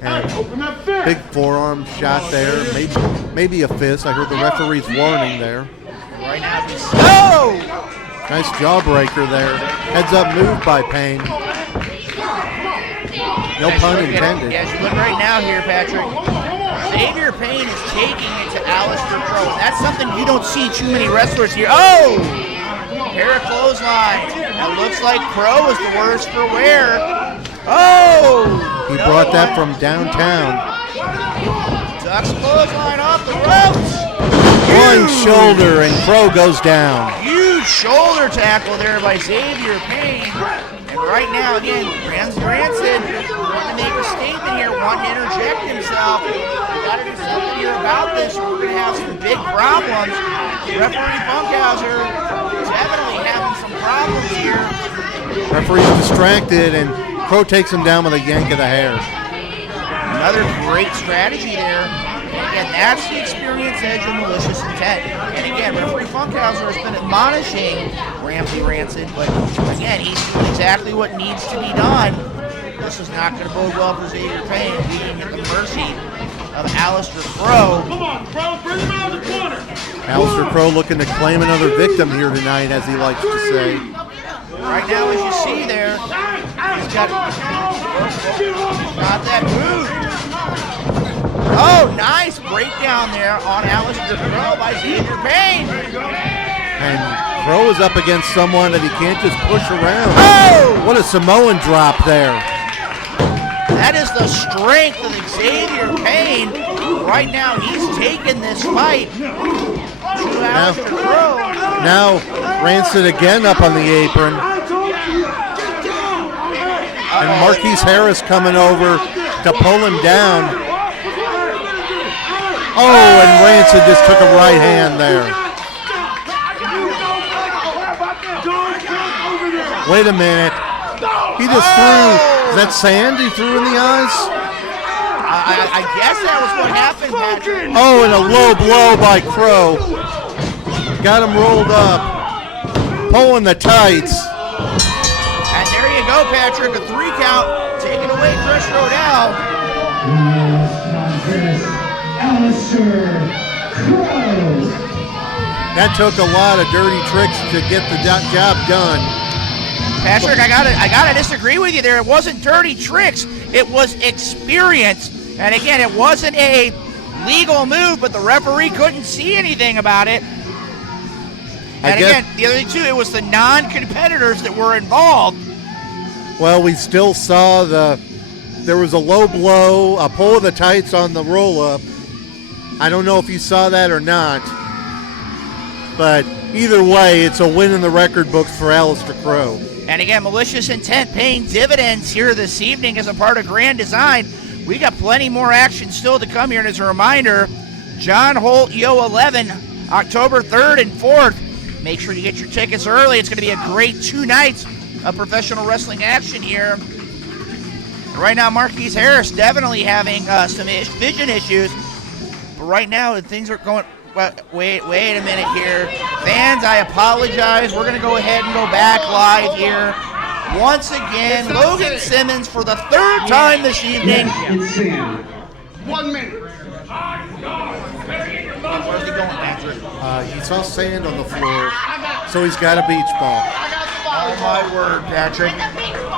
And big forearm shot there, maybe a fist. I heard the referee's warning there. Right now, oh! Nice jawbreaker there. Heads up move by Payne. No pun intended. As you look right now here, Patrick, Xavier Payne is taking it to Alister Crow. That's something you don't see too many wrestlers here. Oh! Pair of clotheslines. Now looks like Crow is the worse for wear. Oh! He brought that from downtown. Ducks clothesline off the ropes. One shoulder and Crow goes down. Huge shoulder tackle there by Xavier Payne. And right now, again, Ramsey Ranson wanting to make a statement here, wanting to interject himself. We got to do something here about this, or we're going to have some big problems. Referee Funkhauser definitely having some problems here. Referee's distracted, and Crow takes him down with a yank of the hair. Another great strategy there. And that's the experience edge of Malicious Intent. And again, referee Funkhauser has been admonishing Ramsey Ranson, but again, he's doing exactly what needs to be done. This is not going to bode well for Xavier Payne, being at the mercy of Alister Crow. Come on, Crow, bring him out of the corner. Alister Crow looking to claim another victim here tonight, as he likes to say. Right now, as you see there, he's got that move. Oh, nice breakdown there on Alister Crow by Xavier Payne. And Crow is up against someone that he can't just push around. Oh! What a Samoan drop there. That is the strength of Xavier Payne. Right now, he's taken this fight. to Alister Crow. Now Rancid again up on the apron. And Marquise Harris coming over to pull him down. Oh, and Rancid just took a right hand there. Wait a minute. He just threw, is that sand he threw in the eyes? I guess that was what happened, Patrick. Oh, and a low blow by Crow. Got him rolled up. Pulling the tights. And there you go, Patrick. A 3 count. Taking away Chris Rodell. Alister Crow. That took a lot of dirty tricks to get the job done. Patrick, I gotta disagree with you there. It wasn't dirty tricks. It was experience. And again, it wasn't a legal move, but the referee couldn't see anything about it. And again, the other thing too, it was the non-competitors that were involved. Well, we still saw there was a low blow, a pull of the tights on the roll-up. I don't know if you saw that or not. But either way, it's a win in the record books for Alister Crow. And again, malicious intent paying dividends here this evening as a part of Grand Design. We got plenty more action still to come here. And as a reminder, John Holt Yo 11, October 3rd and 4th. Make sure you get your tickets early. It's going to be a great 2 nights of professional wrestling action here. Right now, Marquise Harris definitely having some vision issues. But right now, things are going... Wait a minute here. Fans, I apologize. We're going to go ahead and go back live here. Once again, Logan Simmons for the 3rd time this evening. 1 minute. Where's he going, Patrick? He saw sand on the floor, so he's got a beach ball. Oh, my word, Patrick.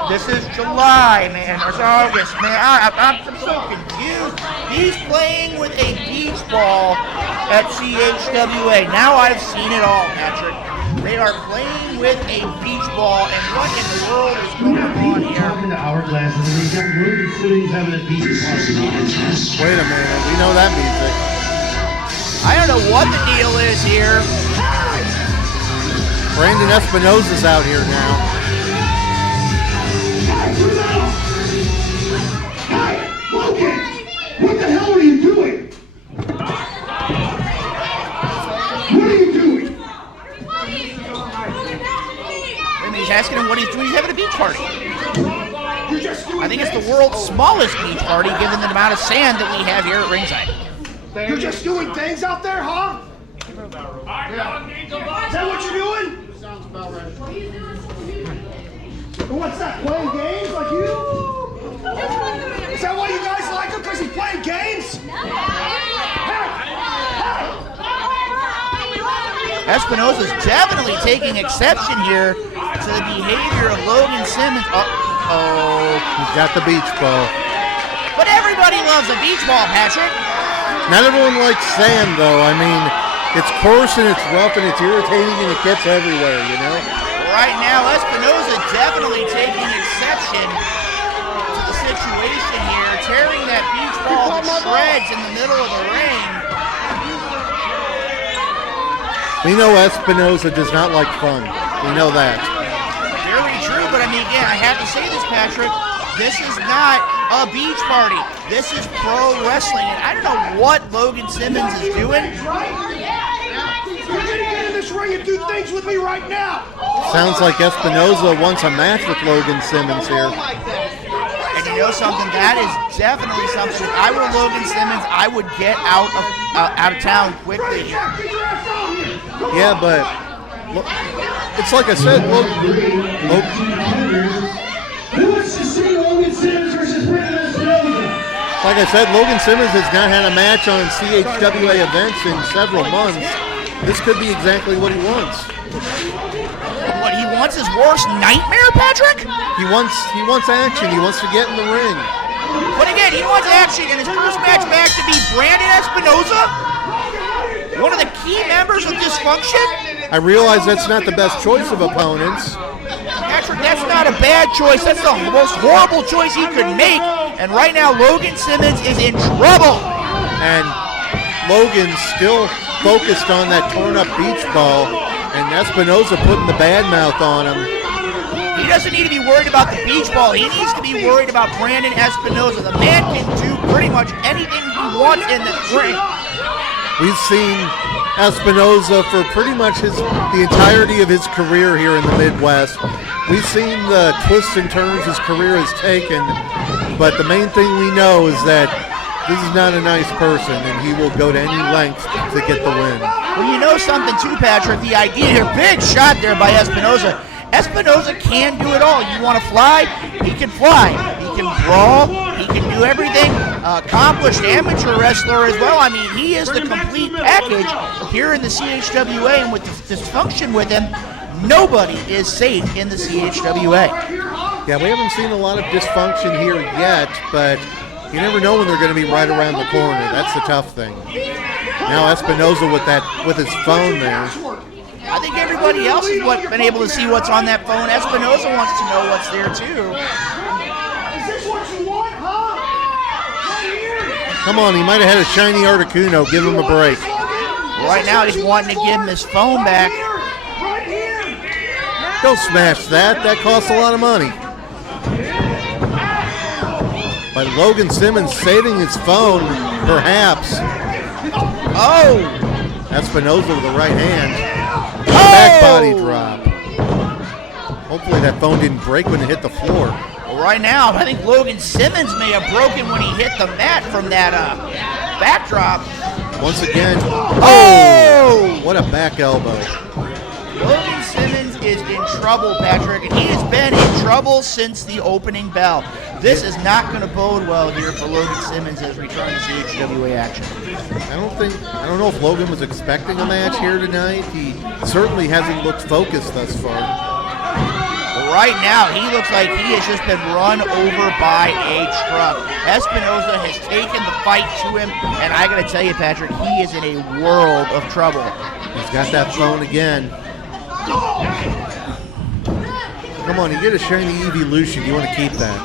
This is July, man. It's August, man. I'm so confused. He's playing with a beach ball at CHWA. Now I've seen it all, Patrick. They are playing with a beach ball, and what in the world is going on here? Talking to hourglasses, and he's got Ruben Studios having a beach party. Wait a minute, we know that music. I don't know what the deal is here. Brandon Espinosa's out here now. Hey, Logan! What the hell are you doing? What are you doing? He's asking him what he's doing. He's having a beach party. I think it's the world's smallest beach party, given the amount of sand that we have here at ringside. You're just doing things out there, huh? Yeah. Is that what you're doing? Sounds about right. What's that, playing games like you? Is that why you guys like him? Because he's playing games? Espinosa's definitely taking exception here to the behavior of Logan Simmons. He's got the beach ball. But everybody loves a beach ball, Patrick. Not everyone likes sand, though. I mean, it's coarse and it's rough and it's irritating and it gets everywhere, you know? Right now, Espinosa definitely taking exception to the situation here, tearing that beach ball to shreds in the middle of the ring. We know Espinosa does not like fun. We know that. Very true, but I mean, again, I have to say this, Patrick. This is not a beach party. This is pro wrestling, and I don't know what Logan Simmons is doing. You're gonna get in this ring and do things with me right now. Sounds like Espinosa wants a match with Logan Simmons here. And you know something? That is definitely something. If I were Logan Simmons, I would get out of town quickly here. Yeah, but it's like I said, Who wants to see Logan Simmons versus Brandon Espinosa? like I said, Logan Simmons has not had a match on CHWA events in several months. This could be exactly what he wants. What he wants is worst nightmare, Patrick? He wants action. He wants to get in the ring. But again, he wants action, and his first match back to be Brandon Espinosa, one of the key members of Dysfunction. I realize that's not the best choice of opponents. Patrick, that's not a bad choice. That's the most horrible choice he could make. And right now, Logan Simmons is in trouble. And Logan still focused on that torn-up beach ball, and Espinoza putting the bad mouth on him. He doesn't need to be worried about the beach ball. He needs to be worried about Brandon Espinoza. The man can do pretty much anything he wants in the ring. We've seen Espinoza for pretty much the entirety of his career here in the Midwest. We've seen the twists and turns his career has taken, but the main thing we know is that this is not a nice person, and he will go to any length to get the win. Well, you know something too, Patrick. The idea here, big shot there by Espinoza. Espinoza can do it all. You want to fly? He can fly. He can brawl. He can do everything. Accomplished amateur wrestler as well. I mean, he is the complete package here in the CHWA, and with the dysfunction with him, nobody is safe in the CHWA. Yeah, we haven't seen a lot of dysfunction here yet, but you never know when they're going to be right around the corner. That's the tough thing. Now Espinoza with his phone there. I think everybody else has been able to see what's on that phone. Espinoza wants to know what's there too. Is this what you want, huh? Right here. Come on, he might have had a shiny Articuno. Give him a break. Right now he's wanting to give him his phone back. Right here. Don't smash that. That costs a lot of money. But Logan Simmons saving his phone, perhaps. Oh! Espinoza with the right hand. Back body drop. Hopefully that phone didn't break when it hit the floor. Well, right now, I think Logan Simmons may have broken when he hit the mat from that backdrop. Once again. Oh! What a back elbow. Logan Simmons is in trouble, Patrick, and he has been in trouble since the opening bell. This is not going to bode well here for Logan Simmons as return to CHWA action. I don't know if Logan was expecting a match here tonight. He certainly hasn't looked focused thus far. Well, right now, he looks like he has just been run over by a truck. Espinoza has taken the fight to him, and I got to tell you, Patrick, he is in a world of trouble. He's got that phone again. Come on, you get a shiny evolution. You want to keep that.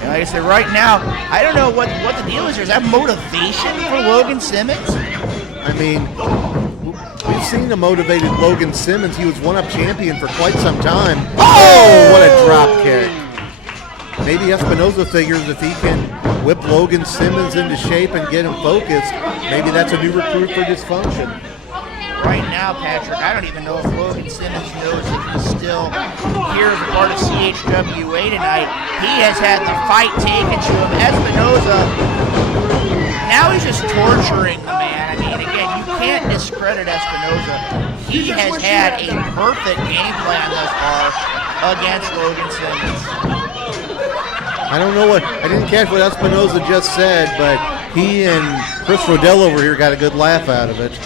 And like I said, right now, I don't know what the deal is here. Is that motivation for Logan Simmons? I mean, we've seen a motivated Logan Simmons. He was one-up champion for quite some time. Oh, what a drop kick. Maybe Espinoza figures if he can whip Logan Simmons into shape and get him focused, maybe that's a new recruit for dysfunction. Right now, Patrick, I don't even know if Logan Simmons knows if he's still here as a part of CHWA tonight. He has had the fight taken to him. Espinoza, now he's just torturing the man. I mean, again, you can't discredit Espinoza. He has had a perfect game plan thus far against Logan Simmons. I don't know I didn't catch what Espinoza just said, but he and Chris Rodell over here got a good laugh out of it.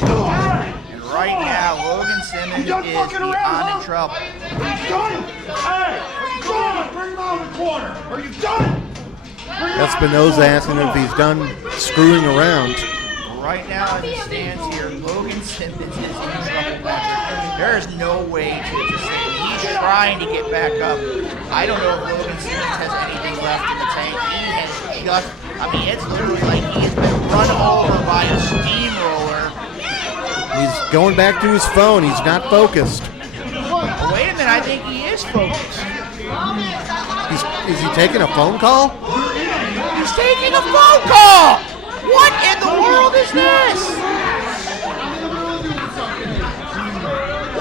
Right now, Logan Simmons is beyond in trouble. Are you done? Hey, come on, bring him out of the corner. Are you done? Espinoza asking him if he's done screwing around. Right now, as it stands here, Logan Simmons is in trouble, Patrick. There is no way to say it. He's trying to get back up. I don't know if Logan Simmons has anything left in the tank. He has just, I mean, it's literally like he has been run over by a steamroller. He's going back to his phone. He's not focused. Well, wait a minute, I think he is focused. Is he taking a phone call? He's taking a phone call! What in the world is this?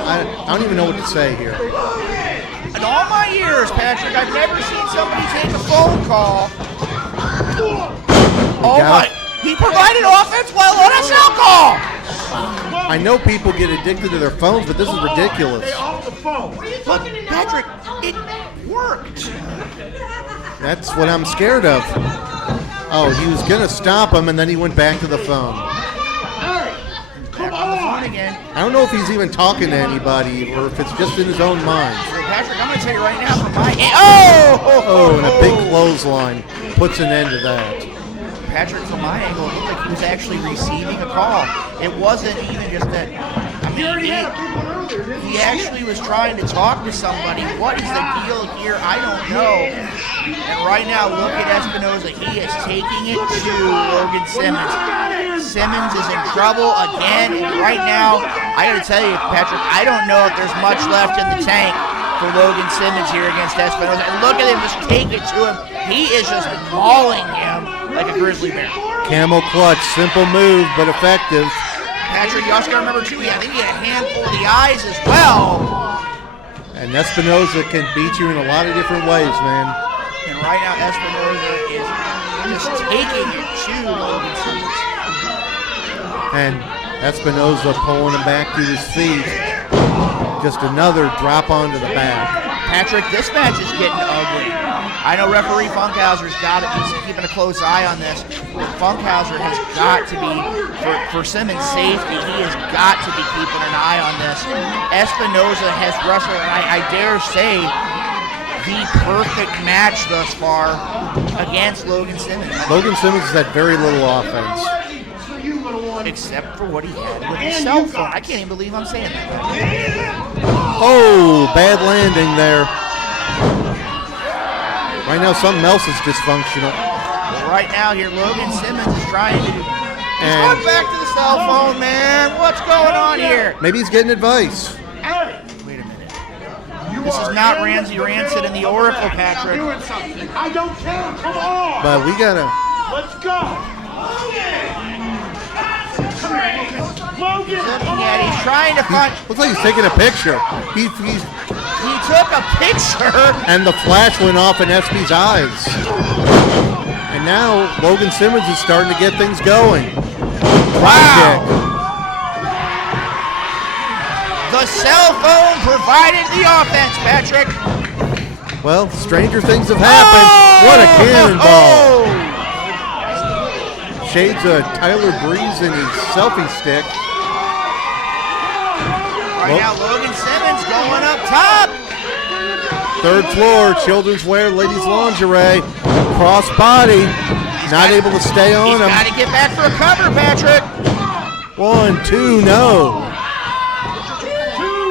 I don't even know what to say here. In all my years, Patrick, I've never seen somebody take a phone call. Oh my, he provided offense while on a cell call! I know people get addicted to their phones, but this is ridiculous. Stay off the phone. But Patrick, it worked. That's what I'm scared of. Oh, he was going to stop him, and then he went back to the phone. Back on the phone again. I don't know if he's even talking to anybody or if it's just in his own mind. So Patrick, I'm going to tell you right now from my end. Oh, and a big clothesline puts an end to that. Patrick, from my angle, it looked like he was actually receiving a call. It wasn't even just that. I mean, He actually was trying to talk to somebody. What is the deal here? I don't know. And right now, look at Espinoza. He is taking it to Logan Simmons. Simmons is in trouble again. And right now, I got to tell you, Patrick, I don't know if there's much left in the tank for Logan Simmons here against Espinoza. And look at him just take it to him. He is just mauling him like a grizzly bear. Camel clutch, simple move, but effective. Patrick, you also got to remember, too, I think he had a handful of the eyes as well. And Espinoza can beat you in a lot of different ways, man. And right now, Espinoza is just taking it to Logan Simmons. And Espinoza pulling him back to his feet. Just another drop onto the back. Patrick, this match is getting ugly. I know referee Funkhauser's got it. He's keeping a close eye on this. But Funkhauser has got to be, for Simmons' safety, he has got to be keeping an eye on this. Espinoza has wrestled, and I dare say, the perfect match thus far against Logan Simmons. Logan Simmons has had very little offense. Except for what he had with his cell phone. I can't even believe I'm saying that. Oh, bad landing there. Right now, something else is dysfunctional. Well, right now here, Logan Simmons is trying to do. He's going back to the cell phone, man. What's going on here? Maybe he's getting advice. Wait a minute. This is not Ramsey Rancid and the Oracle, Patrick. I don't care. Come on. But we gotta. Let's go. Logan. Looking at it, he's trying to find. Looks like he's taking a picture. He took a picture. And the flash went off in SB's eyes. And now Logan Simmons is starting to get things going. Wow. The cell phone provided the offense, Patrick. Well, stranger things have happened. What a cannonball. Shades of Tyler Breeze in his selfie stick. Right now, Logan Simmons going up top. Third floor, children's wear, ladies' lingerie. Cross body. Not able to stay on him. He's got to get back for a cover, Patrick. 1, 2, no.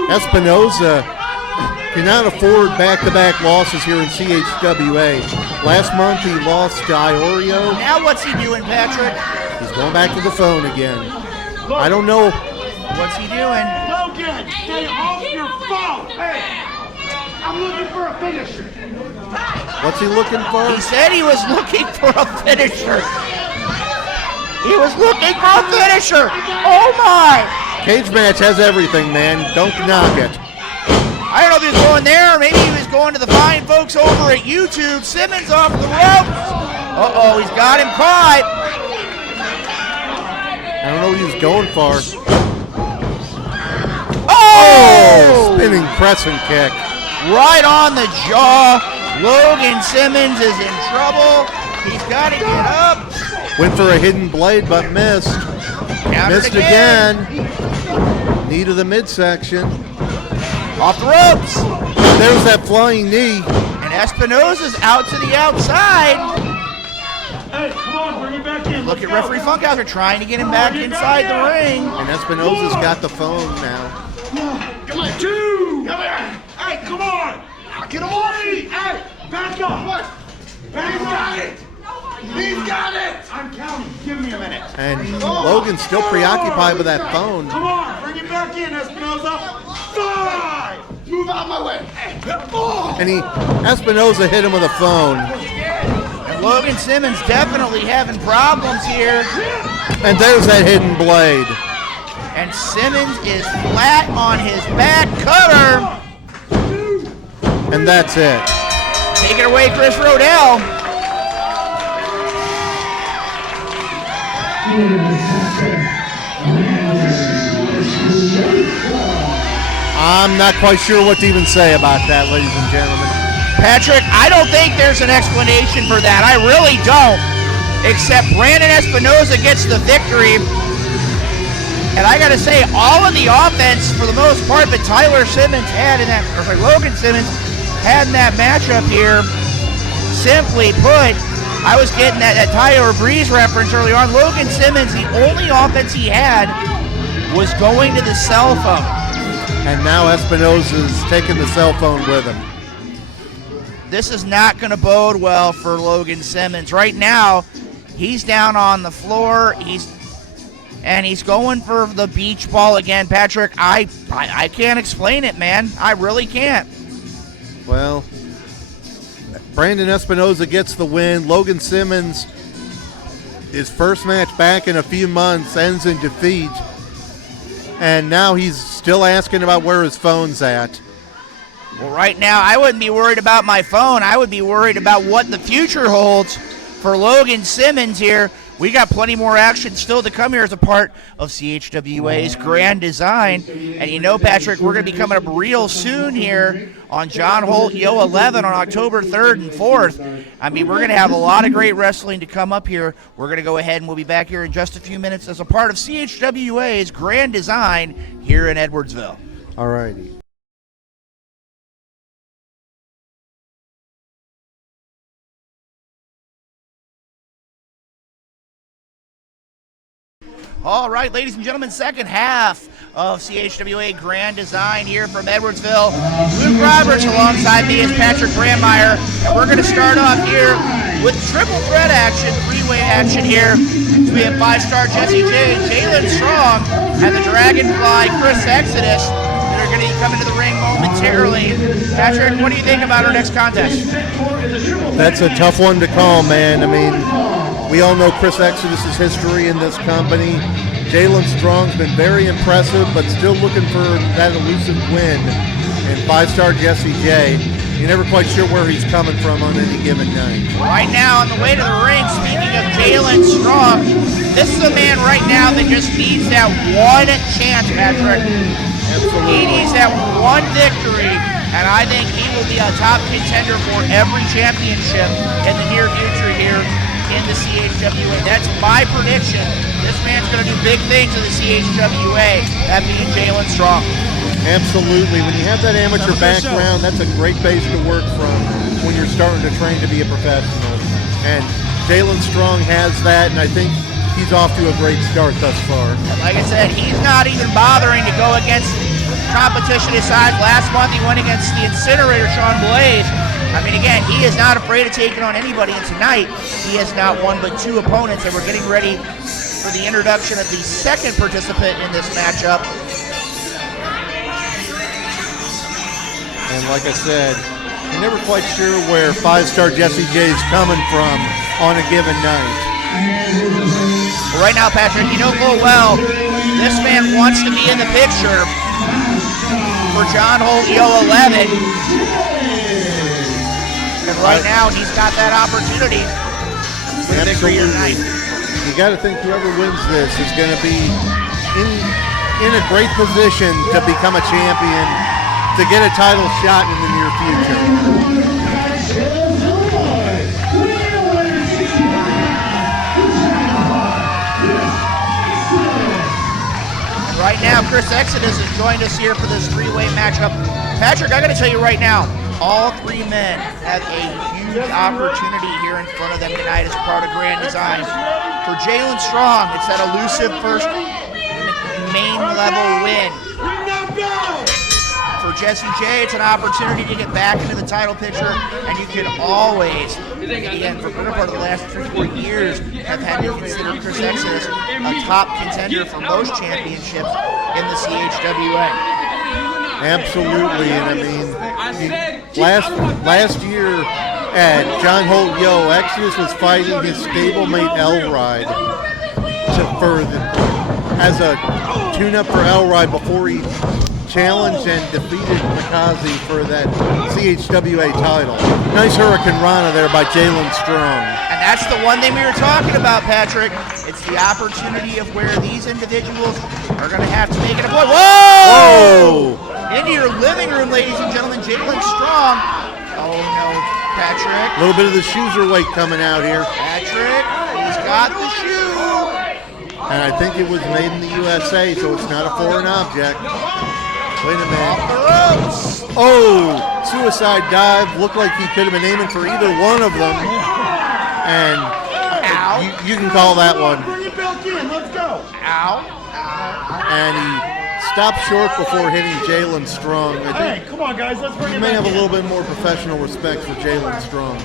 Espinoza cannot afford back-to-back losses here in CHWA. Last month he lost to Iorio. Now what's he doing, Patrick? He's going back to the phone again. I don't know. What's he doing? Logan, stay off your phone. Hey, I'm looking for a finisher. What's he looking for? He said he was looking for a finisher. He was looking for a finisher. Oh, my. Cage match has everything, man. Don't knock it. I don't know if he was going there, or maybe he was going to the fine folks over at YouTube. Simmons off the ropes. Uh-oh, he's got him caught. I don't know what he was going for. Oh! Spinning pressing kick. Right on the jaw. Logan Simmons is in trouble. He's got to get up. Went for a hidden blade, but missed. Countered Missed again. Knee to the midsection. Off the ropes. There's that flying knee. And Espinoza's out to the outside. Hey, come on, bring him back in. Look at referee Funkhauser trying to get him back inside the ring. And Espinoza's got the phone now. Come on, two. Come here. Hey, come on. Get him off me. Hey, back up. What? Back got it. He's got it. I'm counting. Give me a minute. And Logan's still preoccupied with that phone. Come on, bring him back in, Espinoza. 5. Move out my way. 4. And Espinoza hit him with a phone. And Logan Simmons definitely having problems here. And there's that hidden blade. And Simmons is flat on his back cutter. And that's it. Take it away, Chris Rodell. I'm not quite sure what to even say about that, ladies and gentlemen. Patrick, I don't think there's an explanation for that. I really don't. Except Brandon Espinoza gets the victory. And I got to say, all of the offense, for the most part, that Tyler Simmons had in that, or sorry, Logan Simmons had in that matchup here, simply put, I was getting that Tyler Breeze reference earlier on. Logan Simmons, the only offense he had was going to the cell phone. And now Espinosa's taking the cell phone with him. This is not going to bode well for Logan Simmons. Right now, he's down on the floor. He's going for the beach ball again. Patrick, I can't explain it, man. I really can't. Well, Brandon Espinosa gets the win. Logan Simmons, his first match back in a few months, ends in defeat. And now he's still asking about where his phone's at. Well, right now, I wouldn't be worried about my phone. I would be worried about what the future holds for Logan Simmons here. We got plenty more action still to come here as a part of CHWA's Grand Design. And you know, Patrick, we're going to be coming up real soon here on John Holt Yo 11 on October 3rd and 4th. I mean, we're going to have a lot of great wrestling to come up here. We're going to go ahead and we'll be back here in just a few minutes as a part of CHWA's Grand Design here in Edwardsville. All righty. All right, ladies and gentlemen, second half of CHWA Grand Design here from Edwardsville. Luke Roberts alongside me is Patrick Brandmeier, and we're going to start off here with triple threat action, three-way action here. We have five-star Jesse J, Jalon Strong, and the Dragonfly Chris Exodus. They're going to be coming to the ring momentarily. Patrick, what do you think about our next contest? That's a tough one to call, man. I mean, we all know Chris Exodus' history in this company. Jalon Strong's been very impressive, but still looking for that elusive win. And five-star Jesse J, you're never quite sure where he's coming from on any given night. Right now, on the way to the ring, speaking of Jalon Strong, this is a man right now that just needs that one chance, Patrick. Absolutely. He needs that one victory, and I think he will be a top contender for every championship in the near future here in the CHWA. That's my prediction. This man's going to do big things in the CHWA, that being Jalon Strong. Absolutely. When you have that amateur background, that's a great base to work from when you're starting to train to be a professional. And Jalon Strong has that, and I think he's off to a great start thus far. Like I said, he's not even bothering to go against competition his size. Last month he went against the incinerator, Shawn Blaze. I mean, again, he is not afraid of taking on anybody, and tonight he has not one but two opponents, and we're getting ready for the introduction of the second participant in this matchup. And like I said, you're never quite sure where five-star Jesse J is coming from on a given night. Right now, Patrick, you know full well this man wants to be in the picture for John Holt Yo 11. And right now, he's got that opportunity for the victory tonight. You got to think whoever wins this is going to be in a great position to become a champion, to get a title shot in the near future. Right now, Chris Exodus has joined us here for this three-way matchup. Patrick, I got to tell you right now, all three men have a huge opportunity here in front of them tonight as part of Grand Design. For Jalon Strong, it's that elusive first main level win. For Jesse J, it's an opportunity to get back into the title picture, and you can always, again, for a part of the last 3-4 years, have had to consider Chris Exodus a top contender for most championships in the CHWA. Absolutely, and I mean, last year at John Holt Yo, Exodus was fighting his stablemate Elride as a tune-up for Elride before he challenged and defeated Mikaze for that CHWA title. Nice Hurricane Rana there by Jalon Strong. And that's the one thing we were talking about, Patrick. It's the opportunity of where these individuals are going to have to make it a point. Whoa! Whoa! Into your living room, ladies and gentlemen, Jalon Strong. Oh no, Patrick. A little bit of the shoeser weight coming out here. Patrick, he's got the shoe. And I think it was made in the USA, so it's not a foreign object. Wait a minute. Off the ropes. Oh, suicide dive. Looked like he could have been aiming for either one of them. And you can call that one. Bring it back in. Let's go. Ow. And he stopped short before hitting Jalon Strong. I Hey, think come on, guys. Let's bring he it may back have a in. little bit more professional respect for Jalon Strong.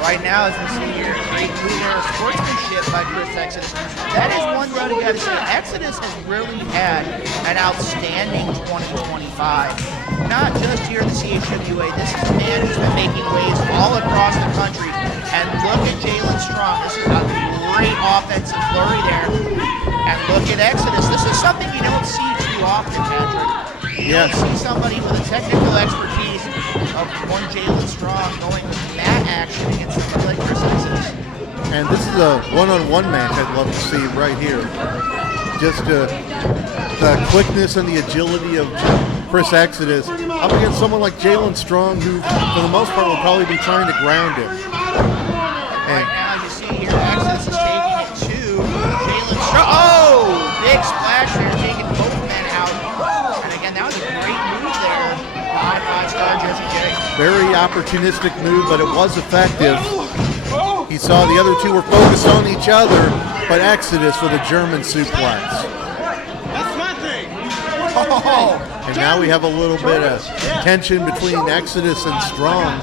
Right now, as we see here, great move there, sportsmanship by Chris Exodus. That is one thing you got to say. Exodus has really had an outstanding 2025. Not just here at the CHWA. This is a man who's been making waves all across the country. And look at Jalon Strong. This is a great offensive flurry there. And look at Exodus. This is something you don't see too often, Patrick. You don't see somebody with a technical expertise of one Jalon Strong going with mat action against somebody like Chris Exodus. And this is a one-on-one match I'd love to see right here. Just the quickness and the agility of Chris Exodus up against someone like Jalon Strong, who for the most part will probably be trying to ground him. Right now, you see here, Alexis is taking it to Jalon Strong. Oh! Big splash there, taking both men out. And again, that was a great move there by five-star Jesse J. Very opportunistic move, but it was effective. He saw the other two were focused on each other, but Exodus with a German suplex. That's my thing. Oh! And now we have a little bit of tension between Exodus and Strong.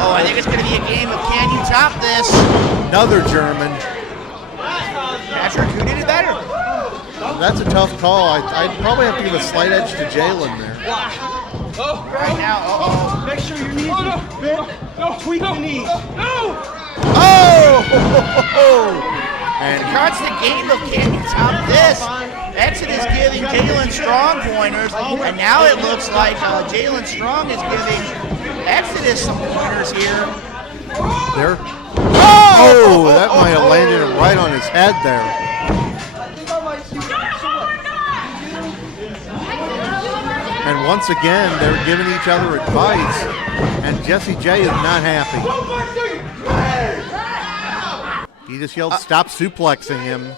Oh, I think it's going to be a game of can you top this? Another German. Patrick, who did it better? That's a tough call. I'd probably have to give a slight edge to Jalon there. Right now, Make sure your knees are tweak the knees. No! Oh! And Cuts the game of can you top this? Exodus giving Jalon Strong pointers, and now it looks like Jalon Strong is giving Exodus some pointers here. there. Oh, that might have landed him right on his head there. And once again, they're giving each other advice, and Jesse J is not happy. He just yelled, "Stop suplexing him."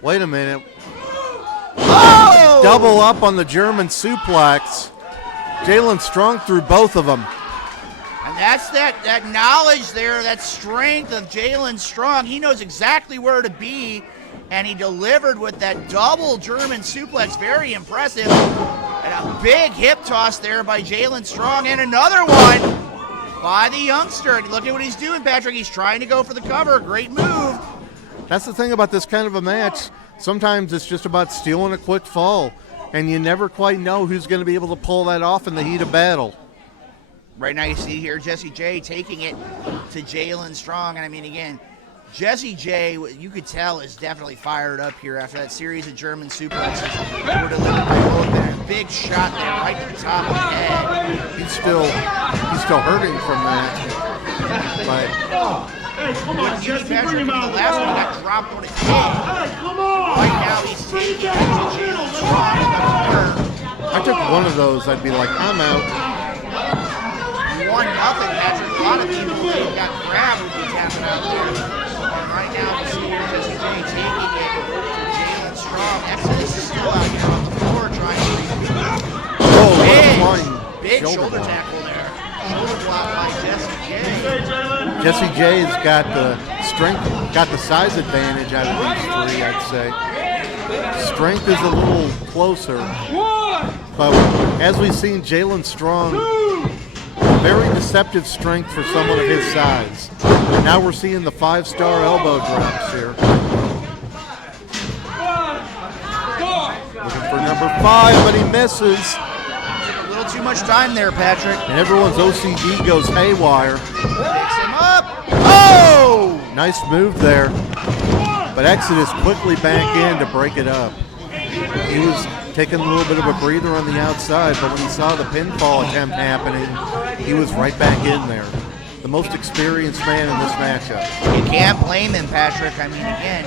Wait a minute. Oh! Double up on the German suplex. Jalon Strong threw both of them. And that's that knowledge there, that strength of Jalon Strong. He knows exactly where to be, and he delivered with that double German suplex. Very impressive. And a big hip toss there by Jalon Strong, and another one by the youngster. And look at what he's doing, Patrick. He's trying to go for the cover. Great move. That's the thing about this kind of a match. Sometimes it's just about stealing a quick fall, and you never quite know who's going to be able to pull that off in the heat of battle. Right now you see here Jesse J taking it to Jalon Strong. And I mean, again, Jesse J, you could tell, is definitely fired up here after that series of German suplexes were delivered by Logan. Big shot there right to the top of the head. He's still hurting from that. But Hey, come on, Jesse, Patrick, bring him the out. last one got dropped on his head. Hey, come on. Right now he's taking it to Jalon Strong in the corner. I took one of those, I'd be like, I'm out. 1-0, Patrick. A lot of people who got grabbed would be tapping out there. And right now we see here Jesse J taking it to Jalon Strong. Exodus is still out here on the floor trying to Oh, what a flying big shoulder block. tackle there. Shoulder block by Jesse J. Jesse J's got the strength, got the size advantage out of these three, I'd say. Strength is a little closer. But as we've seen, Jalon Strong, very deceptive strength for someone of his size. Now we're seeing the 5-star elbow drops here. Looking for number 5, but he misses. A little too much time there, Patrick. And everyone's OCD goes haywire. Picks him up. Oh! Nice move there. But Exodus quickly back in to break it up. He was taking a little bit of a breather on the outside, but when he saw the pinfall attempt happening, he was right back in there. The most experienced man in this matchup. You can't blame him, Patrick. I mean, again,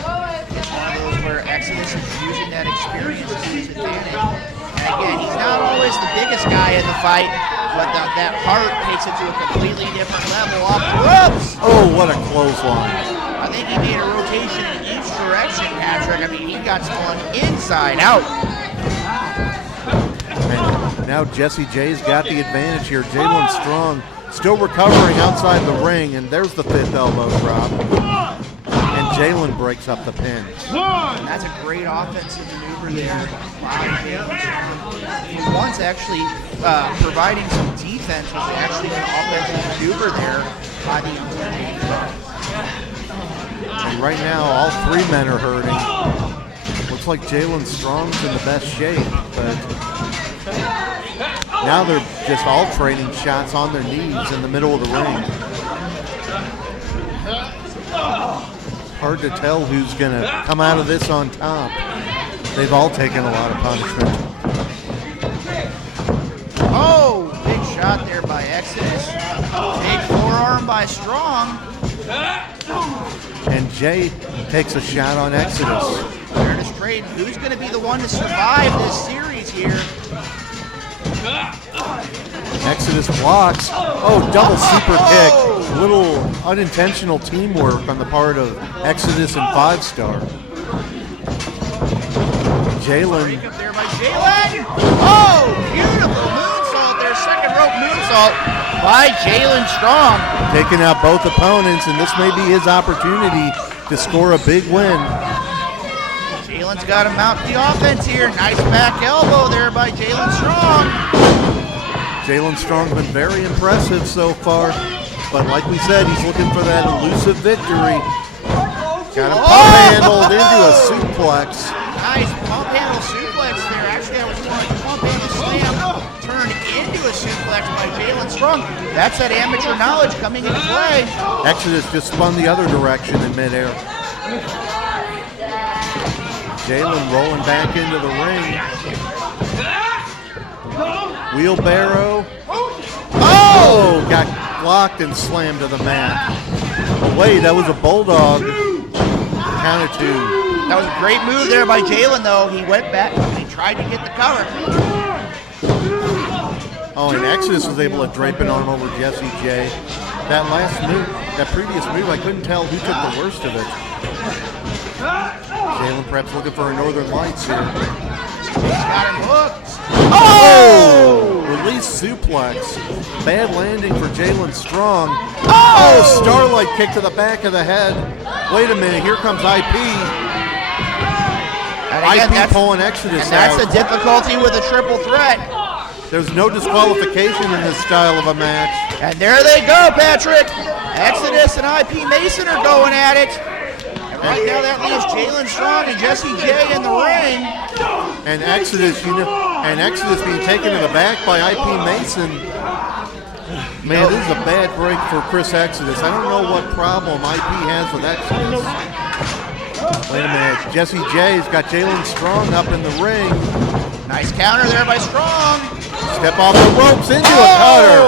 it's one of those where Exodus is using that experience to his advantage. And again, he's not always the biggest guy in the fight, but that heart takes it to a completely different level. Off the ropes! Oh, what a clothesline. I think he made a rotation in each direction, Patrick. I mean, he got someone inside out. And now Jesse J's got the advantage here. Jalon Strong still recovering outside the ring, and there's the 5th elbow drop. And Jalon breaks up the pin. That's a great offensive maneuver there by Jalon. He once actually providing some defense was actually an offensive maneuver there by the And right now, all three men are hurting. Looks like Jalon Strong's in the best shape, but now they're just all trading shots on their knees in the middle of the ring. Hard to tell who's going to come out of this on top. They've all taken a lot of punishment. Oh, big shot there by Exodus. Big forearm by Strong. And Jay takes a shot on Exodus. They're just trading. Who's going to be the one to survive this series here? Exodus blocks. Oh, double super kick. Little unintentional teamwork on the part of Exodus and 5-Star. Jalon. There by Jalon. Oh, beautiful moonsault there. Second rope moonsault by Jalon Strong. Taking out both opponents, and this may be his opportunity to score a big win. Jalon's got to mount the offense here. Nice back elbow there by Jalon Strong. Jalon Strong's been very impressive so far, but like we said, he's looking for that elusive victory. Got him pump handled into a suplex. Nice pump handle suplex there. Actually, I was going pump handle slam turned into a suplex by Jalon Strong. That's that amateur knowledge coming into play. Exodus just spun the other direction in midair. Jalon rolling back into the ring. Wheelbarrow. Oh! Got blocked and slammed to the mat. Oh, wait, that was a bulldog. Count of 2. That was a great move there by Jalon, though. He went back and he tried to get the cover. Oh, and Exodus was able to drape an arm over Jesse J. That last move, that previous move, I couldn't tell who took the worst of it. Jalon perhaps looking for a Northern Lights here. He's got him hooked. Oh! Release suplex. Bad landing for Jalon Strong. Oh! Starlight kick to the back of the head. Wait a minute, here comes IP. And again, IP pulling Exodus and that's out. the difficulty with a triple threat. There's no disqualification in this style of a match. And there they go, Patrick. Exodus and IP Mason are going at it. And right now that leaves Jalon Strong and Jesse J in the ring. And Exodus, Exodus being taken to the back by IP Mason. Man, this is a bad break for Chris Exodus. I don't know what problem IP has with Exodus. Wait a minute. Jesse J's got Jalon Strong up in the ring. Nice counter there by Strong. Step off the ropes into a cutter.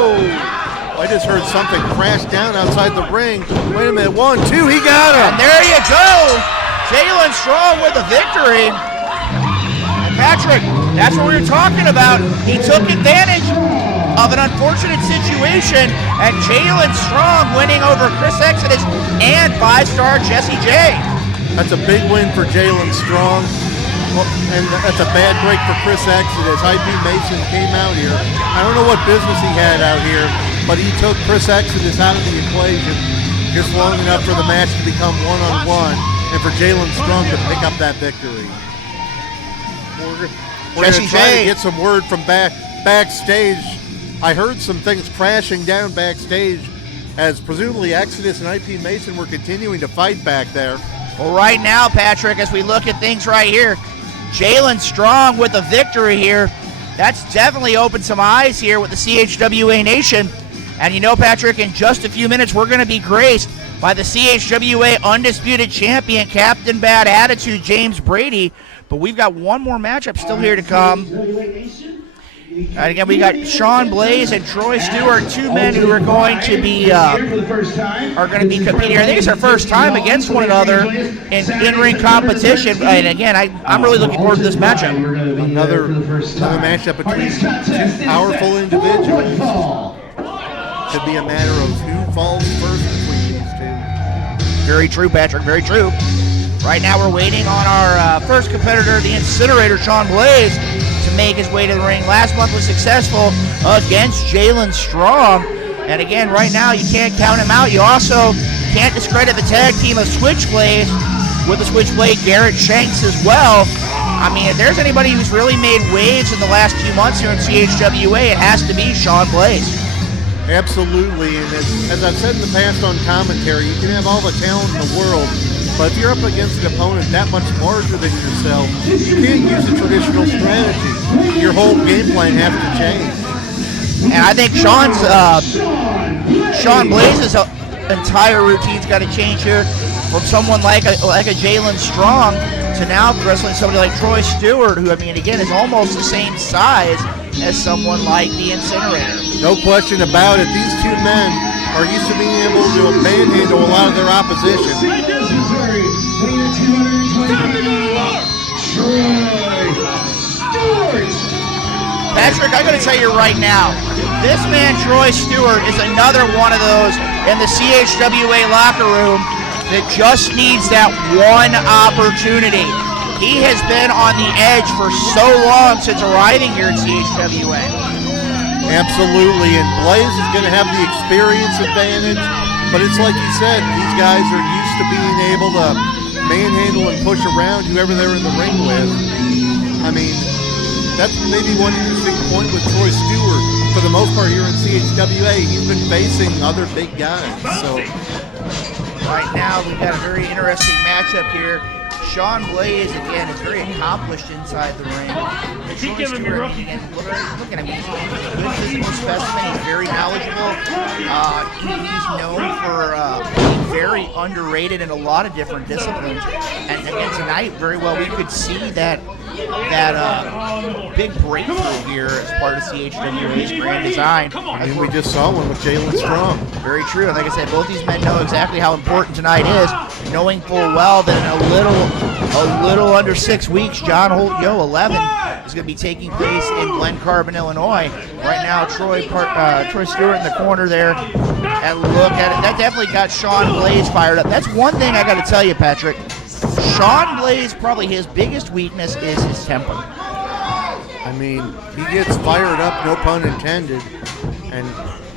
I just heard something crash down outside the ring. Wait a minute. 1, 2, he got him. And there you go. Jalon Strong with the victory. Patrick, that's what we were talking about. He took advantage of an unfortunate situation, and Jalon Strong winning over Chris Exodus and 5-star Jesse J. That's a big win for Jalon Strong, and that's a bad break for Chris Exodus. IP Mason came out here. I don't know what business he had out here, but he took Chris Exodus out of the equation just long enough for the match to become one-on-one and for Jalon Strong to pick up that victory. We're going to try to get some word from backstage. I heard some things crashing down backstage as presumably Exodus and IP Mason were continuing to fight back there. Well, right now, Patrick, as we look at things right here, Jalon Strong with a victory here. That's definitely opened some eyes here with the CHWA Nation. And you know, Patrick, in just a few minutes, we're going to be graced by the CHWA Undisputed Champion, Captain Bad Attitude, James Brady. But we've got one more matchup still here to come. And again, we got Shawn Blaze and Troy Stewart, two men who are going to be competing here. I think it's our first time against one another in in-ring competition. And again, I'm really looking forward to this matchup. Another matchup between two powerful individuals. Could be a matter of who falls first between these two. Very true, Patrick. Very true. Right now we're waiting on our first competitor, the Incinerator, Shawn Blaze, to make his way to the ring. Last month was successful against Jalon Strong. And again, right now you can't count him out. You also Can't discredit the tag team of Switchblade with the Switchblade Garrett Shanks as well. I mean, if there's anybody who's really made waves in the last few months here in CHWA, it has to be Shawn Blaze. Absolutely, and as I've said in the past on commentary, you can have all the talent in the world, but if you're up against an opponent that much larger than yourself, you can't use a traditional strategy. Your whole game plan has to change. And I think Shawn Blaze's entire routine's got to change here from someone like a Jalon Strong to now wrestling somebody like Troy Stewart, who, I mean, again, is almost the same size as someone like the Incinerator. No question about it. These two men are used to being able to manhandle a lot of their opposition. Patrick, I got to tell you right now, this man Troy Stewart is another one of those in the CHWA locker room that just needs that one opportunity. He has been on the edge for so long since arriving here at CHWA. Absolutely, and Blaze is going to have the experience advantage, but it's like you said, these guys are used to being able to manhandle and push around whoever they're in the ring with. I mean, that's maybe one interesting point with Troy Stewart. For the most part here in CHWA, he's been facing other big guys. So right now, we've got a very interesting matchup here. Shawn Blaze, again, is very accomplished inside the ring. Troy Stewart, again, look at him. He's a good physical specimen. He's very knowledgeable. He's known for being very underrated in a lot of different disciplines. And again, tonight, very well, we could see that big breakthrough here as part of CHWA's grand design. I mean, we just saw one with Jalon Strong. Very true. And like I said, both these men know exactly how important tonight is, knowing full well that in a little under 6 weeks, John Holt Yo 11 is going to be taking place in Glen Carbon, Illinois. Right now, Troy Stewart in the corner there. And look at it. That definitely got Shawn Blaze fired up. That's one thing I got to tell you, Patrick. Shawn Blaze, probably his biggest weakness is his temper. I mean, he gets fired up, no pun intended. And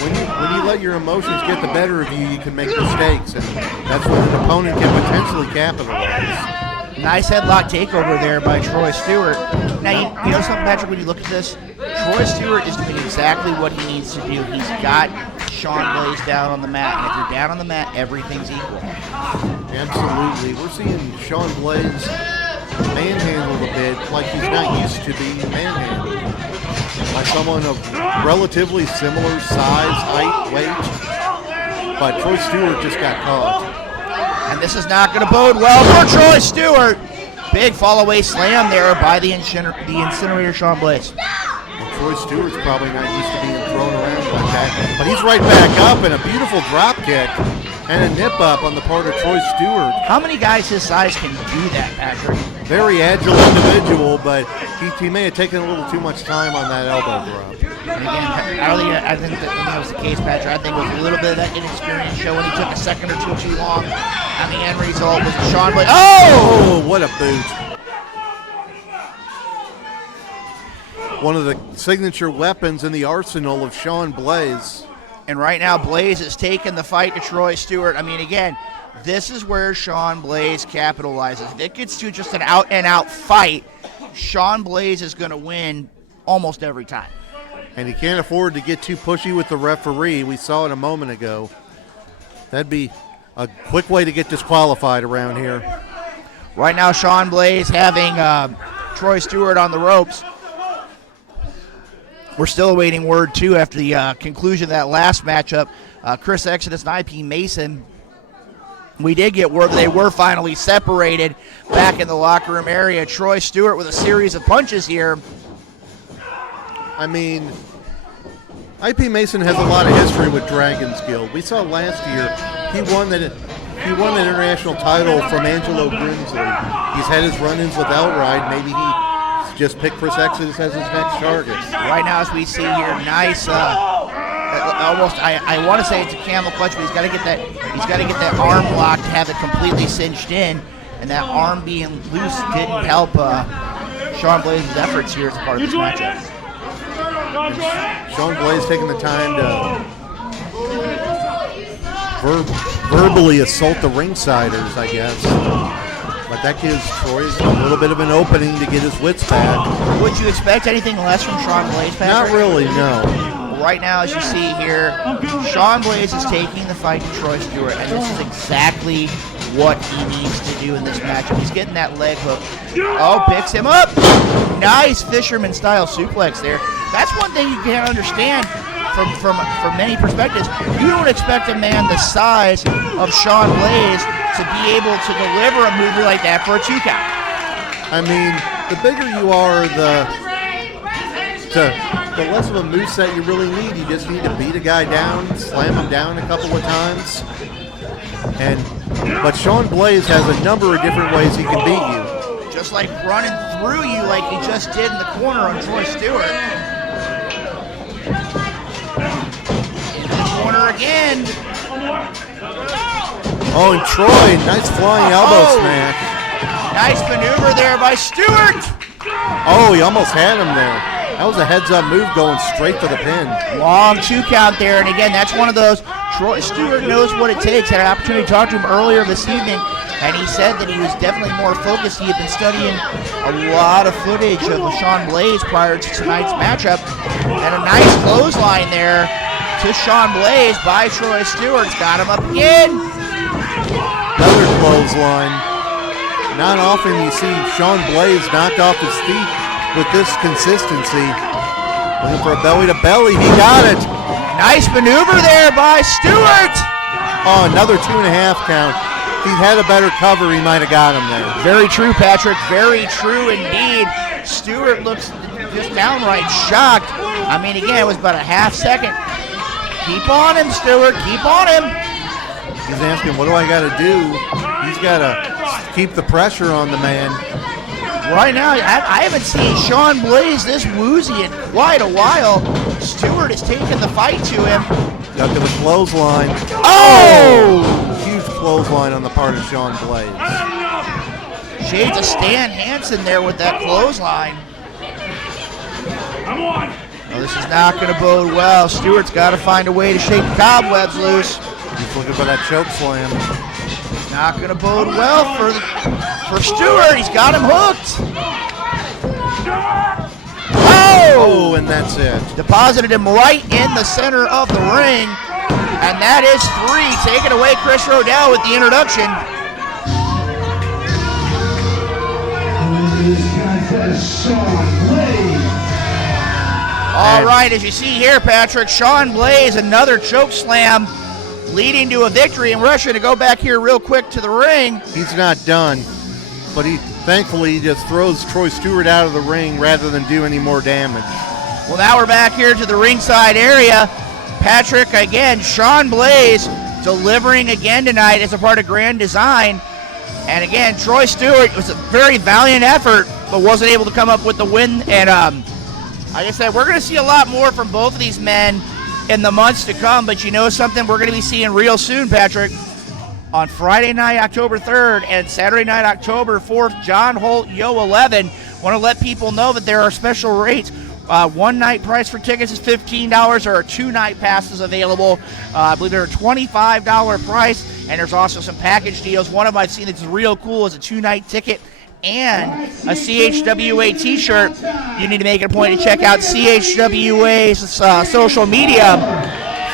when you let your emotions get the better of you, you can make mistakes. And that's when an opponent can potentially capitalize. Nice headlock takeover there by Troy Stewart. Now, you know something, Patrick, when you look at this? Troy Stewart is doing exactly what he needs to do. He's got Shawn Blaze down on the mat. And if you're down on the mat, everything's equal. Absolutely. We're seeing Shawn Blaze manhandled a bit like he's not used to being manhandled by someone of relatively similar size, height, weight. But Troy Stewart just got caught. And this is not going to bode well for Troy Stewart. Big fall-away slam there by the Incinerator Shawn Blaze. Well, Troy Stewart's probably not used to being thrown around like that. But he's right back up, and a beautiful drop kick and a nip-up on the part of Troy Stewart. How many guys his size can do that, Patrick? Very agile individual, but he may have taken a little too much time on that elbow drop. And again, I think that was the case, Patrick. I think it was a little bit of that inexperience showing. He took a second or two too long. And the end result was Shawn Blaze. Oh, what a boot. One of the signature weapons in the arsenal of Shawn Blaze. And right now, Blaze has taken the fight to Troy Stewart. I mean, again, this is where Shawn Blaze capitalizes. If it gets to just an out-and-out fight, Shawn Blaze is going to win almost every time. And he can't afford to get too pushy with the referee. We saw it a moment ago. That'd be a quick way to get disqualified around here. Right now, Shawn Blaze having Troy Stewart on the ropes. We're still awaiting word, too, after the conclusion of that last matchup. Chris Exodus and IP Mason, we did get word that they were finally separated back in the locker room area. Troy Stewart with a series of punches here. I mean, IP Mason has a lot of history with Dragon's Guild. We saw last year he won that international title from Angelo Grimsley. He's had his run-ins with Outright. Maybe he just picked Chris Exodus as his next target. Right now, as we see here, nice. Almost, I want to say it's a camel clutch, but he's got to get that. He's got to get that arm lock to have it completely cinched in, and that arm being loose didn't help Shawn Blaze's efforts here as part of this matchup. Shawn Blaze taking the time to verbally assault the ringsiders, I guess. But that gives Troy a little bit of an opening to get his wits back. Would you expect anything less from Shawn Blaze, Patrick? Not really, no. Right now, as you see here, Shawn Blaze is taking the fight to Troy Stewart, and this is exactly what he needs to do in this matchup. He's getting that leg hook. Oh, picks him up. Nice fisherman-style suplex there. That's one thing you can't understand from many perspectives. You don't expect a man the size of Shawn Blaze to be able to deliver a movie like that for a 2 count. I mean, the bigger you are, the less of a moveset you really need. You just need to beat a guy down, slam him down a couple of times. But Shawn Blaze has a number of different ways he can beat you. Just like running through you like he just did in the corner on Troy Stewart. In the corner again. Oh, and Troy, nice flying elbow smash. Nice maneuver there by Stewart. Oh, he almost had him there. That was a heads-up move going straight for the pin. Long 2 count there, and again, that's one of those. Troy Stewart knows what it takes. Had an opportunity to talk to him earlier this evening, and he said that he was definitely more focused. He had been studying a lot of footage of Shawn Blaze prior to tonight's matchup, and a nice clothesline there to Shawn Blaze by Troy Stewart. Got him up again. Another clothesline. Not often you see Shawn Blaze knocked off his feet with this consistency. Looking for a belly-to-belly. He got it. Nice maneuver there by Stewart. Oh, another 2.5 count. If he had a better cover, he might have got him there. Very true, Patrick. Very true indeed. Stewart looks just downright shocked. I mean, again, it was about a half second. Keep on him, Stewart. Keep on him. He's asking, what do I got to do? He's got to keep the pressure on the man. Right now, I haven't seen Shawn Blaze this woozy in quite a while. Stewart is taking the fight to him. Duck to the clothesline. Oh! Huge clothesline on the part of Shawn Blaze. Shades of Stan Hansen there with that clothesline. Come on. Oh, this is not going to bode well. Stewart's got to find a way to shake the cobwebs loose. He's looking for that choke slam. It's not going to bode well for Stewart. He's got him hooked. Oh, and that's it. Deposited him right in the center of the ring. And that is 3. Taking away Chris Rodell with the introduction. All right, as you see here, Patrick, Shawn Blaze, another choke slam leading to a victory. And we're actually going to go back here real quick to the ring. He's not done, but thankfully he just throws Troy Stewart out of the ring rather than do any more damage. Well, now we're back here to the ringside area. Patrick, again, Shawn Blaze delivering again tonight as a part of Grand Design. And again, Troy Stewart was a very valiant effort, but wasn't able to come up with the win. And like I said, we're going to see a lot more from both of these men in the months to come. But you know something we're going to be seeing real soon, Patrick? On Friday night, October 3rd, and Saturday night, October 4th, John Holt, Yo 11. Want to let people know that there are special rates. One night price for tickets is $15. There are 2-night passes available. I believe they're a $25 price, and there's also some package deals. One of them I've seen that's real cool is a 2-night ticket and a CHWA t-shirt. You need to make it a point to check out CHWA's social media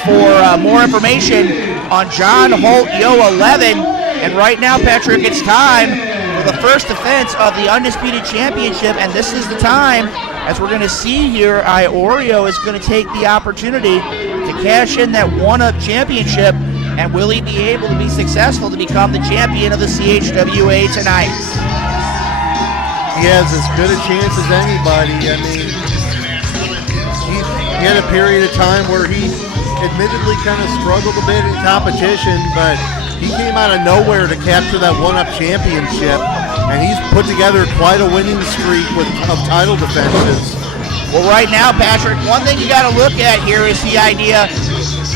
for more information on John Holt Yo 11. And right now, Patrick, it's time for the first defense of the Undisputed Championship, and this is the time, as we're going to see here, Iorio is going to take the opportunity to cash in that one-up championship, and will he be able to be successful to become the champion of the CHWA tonight? He has as good a chance as anybody. I mean, he had a period of time where he admittedly kind of struggled a bit in competition, but he came out of nowhere to capture that one-up championship, and he's put together quite a winning streak of title defenses. Well, right now, Patrick, one thing you got to look at here is the idea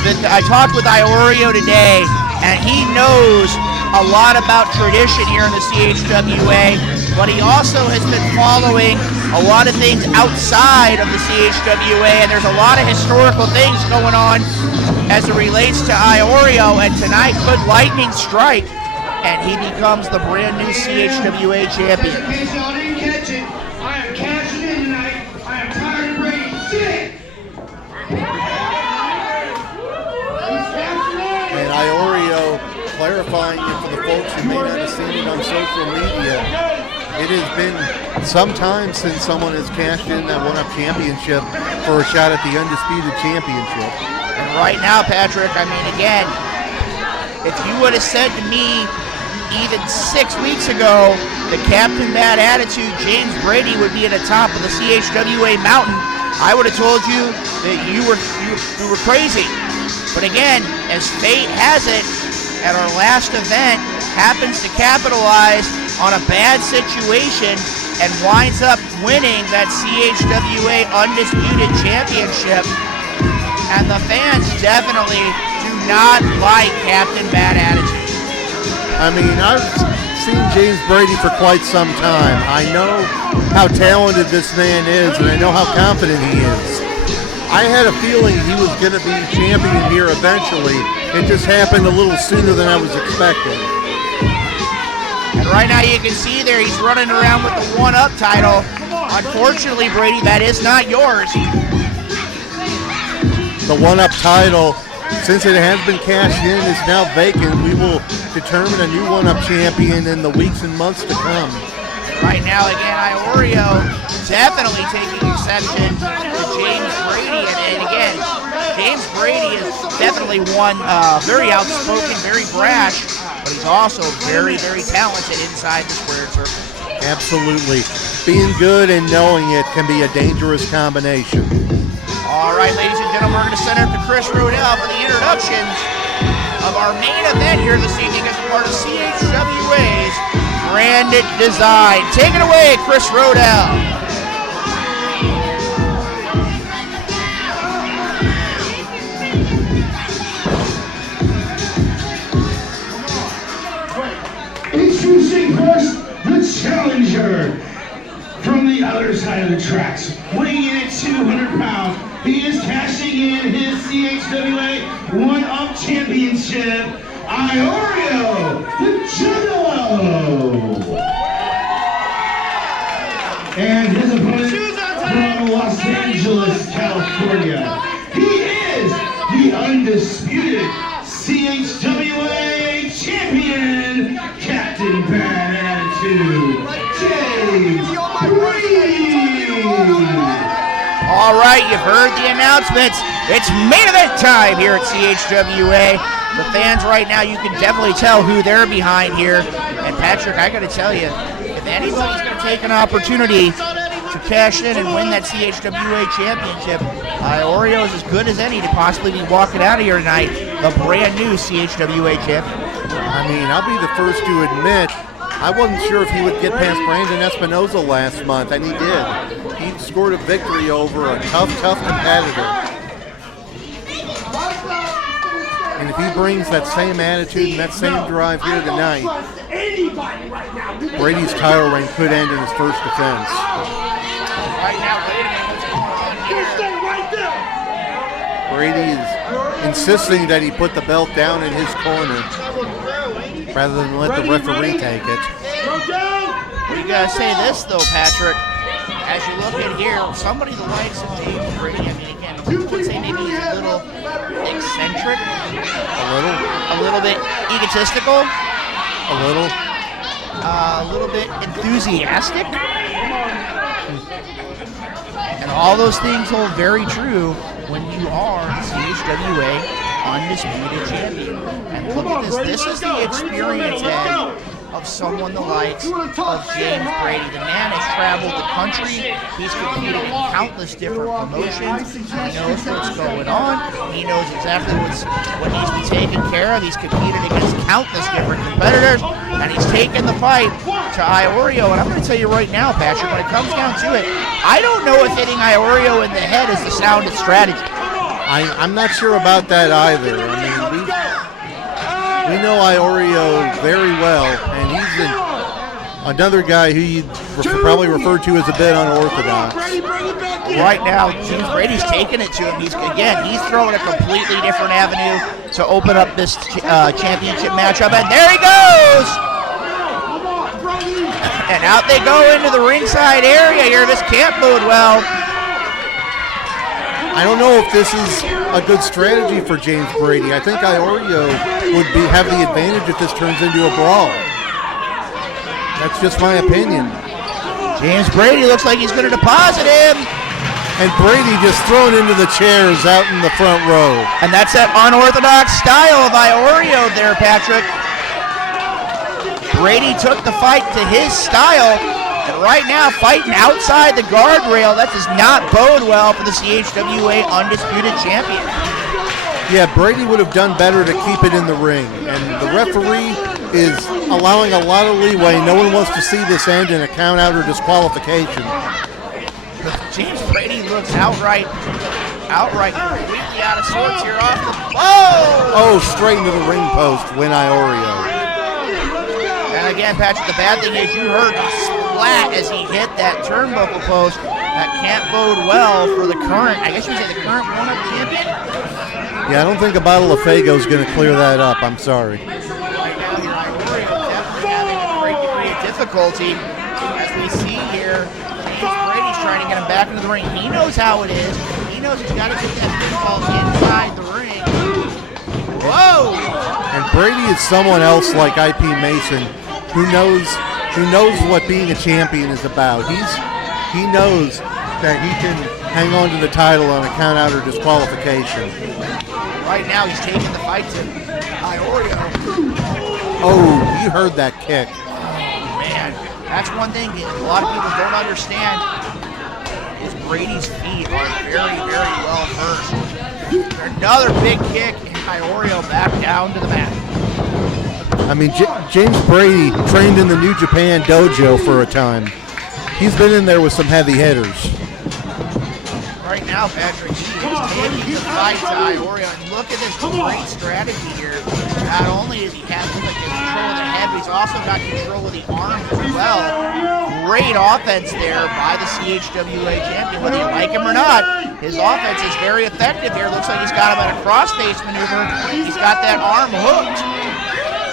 that I talked with Iorio today, and he knows a lot about tradition here in the CHWA, but he also has been following a lot of things outside of the CHWA, and there's a lot of historical things going on as it relates to Iorio, and tonight could lightning strike, and he becomes the brand new CHWA champion. In case y'all didn't catch it, I am cashing in tonight. I am tired of Brady. Sit! And Iorio, clarifying it for the folks who may not have seen it on social media, it has been some time since someone has cashed in that one-up championship for a shot at the Undisputed Championship. And right now, Patrick, I mean, again, if you would have said to me even 6 weeks ago that Captain Bad Attitude James Brady would be at the top of the CHWA mountain, I would have told you that you were crazy. But again, as fate has it, at our last event, happens to capitalize on a bad situation and winds up winning that CHWA Undisputed Championship. And the fans definitely do not like Captain Bad Attitude. I mean, I've seen James Brady for quite some time. I know how talented this man is, and I know how confident he is. I had a feeling he was going to be champion here eventually. It just happened a little sooner than I was expecting. And right now you can see there he's running around with the one-up title. Unfortunately, Brady, that is not yours. The one-up title, since it has been cashed in, is now vacant. We will determine a new one-up champion in the weeks and months to come. Right now, again, Iorio definitely taking exception to James Brady. And again, James Brady is definitely one very outspoken, very brash, but he's also very, very talented inside the squared circle. Absolutely. Being good and knowing it can be a dangerous combination. All right, ladies and gentlemen, we're going to send it to Chris Rodell for the introductions of our main event here this evening as part of CHWA's Branded Design. Take it away, Chris Rodell. Introducing first, the challenger from the other side of the tracks, weighing in at 200 pounds. He is cashing in his CHWA one-up championship, Iorio, the Juggalo. And his opponent from Los Angeles, California. He is the undisputed CHWA champion, Captain Bad Attitude, James Brady. All right, you've heard the announcements. It's main event time here at CHWA. The fans right now, you can definitely tell who they're behind here. And Patrick, I got to tell you, if anybody's going to take an opportunity to cash in and win that CHWA championship, Iorio is as good as any to possibly be walking out of here tonight, the brand new CHWA champion. I mean, I'll be the first to admit, I wasn't sure if he would get past Brandon Espinoza last month, and he did. He scored a victory over a tough competitor. And if he brings that same attitude and that same drive here tonight, Brady's title reign could end in his first defense. Right now, wait a minute, what's going on here? Brady is insisting that he put the belt down in his corner rather than let the referee take it. We gotta say this though, Patrick. As you look at here, somebody the likes of James Brady, I mean, again, people would say maybe he's a little eccentric, a little bit egotistical, a little bit enthusiastic, and all those things hold very true when you are the CHWA Undisputed Champion. And look at this. This is the experience, Ed, of someone the likes of James Brady. The man has traveled the country. He's competed in countless different promotions. He knows what's going on. He knows exactly what needs to be taken care of. He's competed against countless different competitors, and he's taken the fight to Iorio. And I'm going to tell you right now, Patrick, when it comes down to it, I don't know if hitting Iorio in the head is the soundest strategy. I'm not sure about that either. I mean, we know Iorio very well, and another guy who you'd probably refer to as a bit unorthodox. Right now, James Brady's taking it to him. He's throwing a completely different avenue to open up this championship matchup, and there he goes! And out they go into the ringside area here. This can't bode well. I don't know if this is a good strategy for James Brady. I think Iorio would have the advantage if this turns into a brawl. That's just my opinion. James Brady looks like he's going to deposit him. And Brady just thrown into the chairs out in the front row. And that's that unorthodox style of Iorio there, Patrick. Brady took the fight to his style. And right now, fighting outside the guardrail, that does not bode well for the CHWA Undisputed Champion. Yeah, Brady would have done better to keep it in the ring. And the referee is allowing a lot of leeway. No one wants to see this end in a count out or disqualification. James Brady looks outright completely out of sorts here off the... Oh! Oh, straight into the ring post, win Iorio. And again, Patrick, the bad thing is you heard the splat as he hit that turnbuckle post. That can't bode well for the current, I guess you would say the current one-up champion? Yeah, I don't think a bottle of Faygo's going to clear that up. I'm sorry. Right now, here, Iorio definitely having a great degree of difficulty. As we see here, James Brady's trying to get him back into the ring. He knows how it is. He knows he's got to get that pinfall inside the ring. Whoa! And Brady is someone else like IP Mason who knows what being a champion is about. He knows that he can hang on to the title on a count out or disqualification. Right now he's taking the fight to Iorio. Oh, you heard that kick. Man, that's one thing a lot of people don't understand is Brady's feet are very, very well versed. Another big kick and Iorio back down to the mat. I mean, James Brady trained in the New Japan dojo for a time. He's been in there with some heavy hitters. Right now, Patrick, he is taking the fight to Iorio, and look at this great strategy here. Not only does he have control of the head, but he's also got control of the arms as well. Great offense there by the CHWA champion. Whether you like him or not, his offense is very effective here. Looks like he's got him at a crossface maneuver. He's got that arm hooked.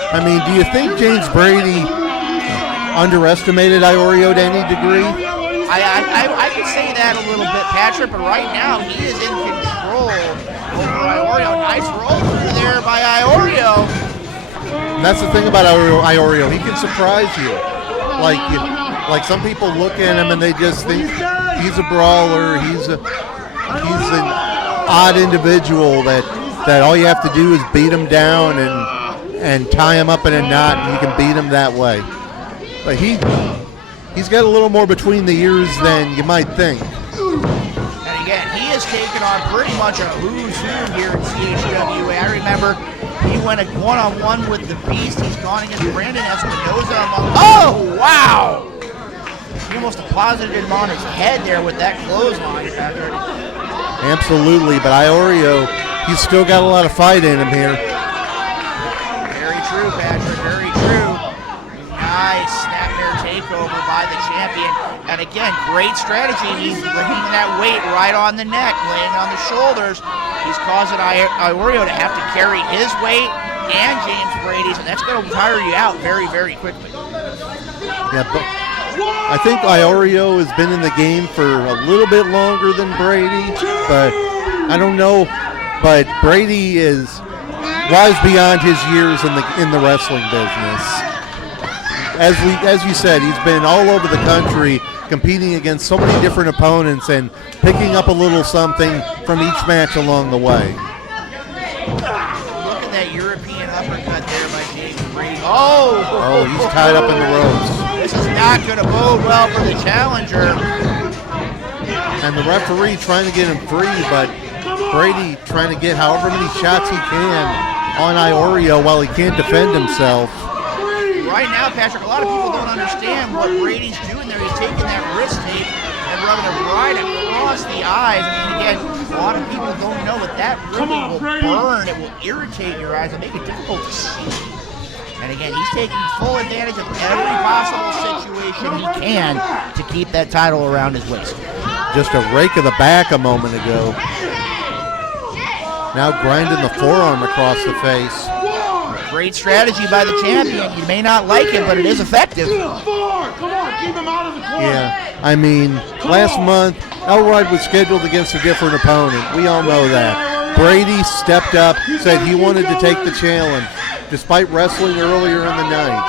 I mean, do you think James Brady underestimated Iorio to any degree? I could say that a little bit, Patrick, but right now he is in control over Iorio. Nice roll through there by Iorio. And that's the thing about Iorio. He can surprise you. Like some people look at him and they just think he's a brawler. He's an odd individual that all you have to do is beat him down and tie him up in a knot, and you can beat him that way. But he's got a little more between the ears than you might think. And again, he has taken on pretty much a who's who here in CHWA. I remember he went a one-on-one with the Beast. He's gone against Brandon Espinoza. Oh, wow! He almost deposited him on his head there with that clothesline. Absolutely, but Iorio, he's still got a lot of fight in him here. Very true, Patrick, very true. Nice snapmare takeover by the champion. And again, great strategy. He's laying that weight right on the neck, laying on the shoulders. He's causing Iorio to have to carry his weight and James Brady's, and that's going to tire you out very, very quickly. Yeah, but I think Iorio has been in the game for a little bit longer than Brady, but I don't know. But Brady is wise beyond his years in the wrestling business. As you said, he's been all over the country competing against so many different opponents and picking up a little something from each match along the way. Look at that European uppercut there by James Brady. Oh, he's tied up in the ropes. This is not going to bode well for the challenger. And the referee trying to get him free, but Brady trying to get however many shots he can on Iorio while he can't defend himself. Right now, Patrick, a lot of people don't understand what Brady's doing there. He's taking that wrist tape and rubbing it right across the eyes. I mean, again, a lot of people don't know that really will burn. It will irritate your eyes and make it difficult to see. And again, he's taking full advantage of every possible situation he can to keep that title around his waist. Just a rake of the back a moment ago. Now grinding the forearm across the face. Great strategy by the champion. You may not like it, but it is effective. Yeah, I mean, last month, Elrod was scheduled against a different opponent. We all know that. Brady stepped up, said he wanted to take the challenge, despite wrestling earlier in the night.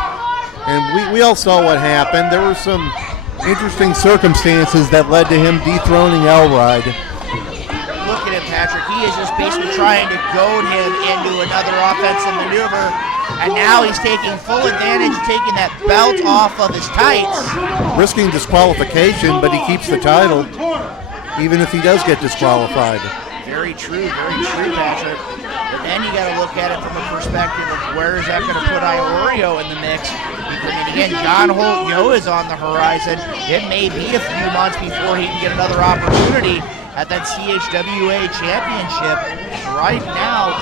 And we all saw what happened. There were some interesting circumstances that led to him dethroning Elrod. Look at him, Patrick. He is just basically trying to goad him into another offensive maneuver. And now he's taking full advantage, taking that belt off of his tights. Risking disqualification, but he keeps the title, even if he does get disqualified. Very true, Patrick. But then you got to look at it from a perspective of where is that going to put Iorio in the mix. I mean, again, John Holt is on the horizon. It may be a few months before he can get another opportunity at that CHWA championship. Right now,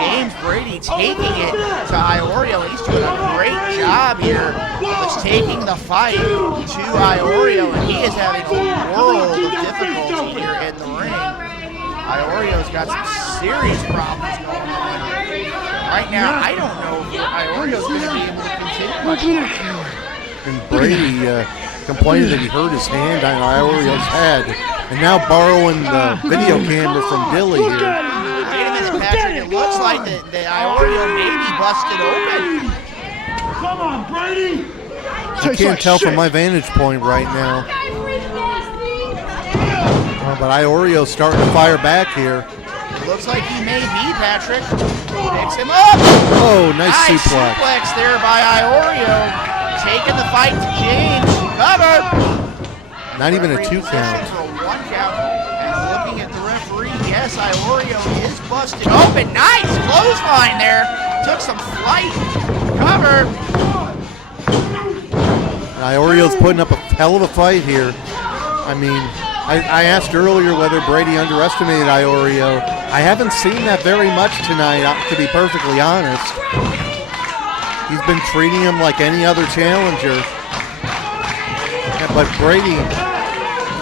James Brady taking it to Iorio. He's doing a great job here of just taking the fight to Iorio, and he is having a world of difficulty here in the ring. Iorio's got some serious problems going on. Right now, I don't know if Iorio's going to be able to continue much longer. And Brady complaining that he hurt his hand on Iorio's head. And now borrowing the video camera from Dilly here. Wait a minute, Patrick. It looks like the Iorio may be busted open. Come on, Brady! I can't tell from my vantage point right now. But Iorio's starting to fire back here. It looks like he may be, Patrick. Picks him up. Oh, nice suplex. Suplex there by Iorio. Taking the fight to James. Cover. Not even a 2 count. For a 1 count. And looking at the referee, yes, Iorio is busted open. Nice clothesline there. Took some flight. Cover. Iorio's putting up a hell of a fight here. I mean, I asked earlier whether Brady underestimated Iorio. I haven't seen that very much tonight, to be perfectly honest. He's been treating him like any other challenger. But Brady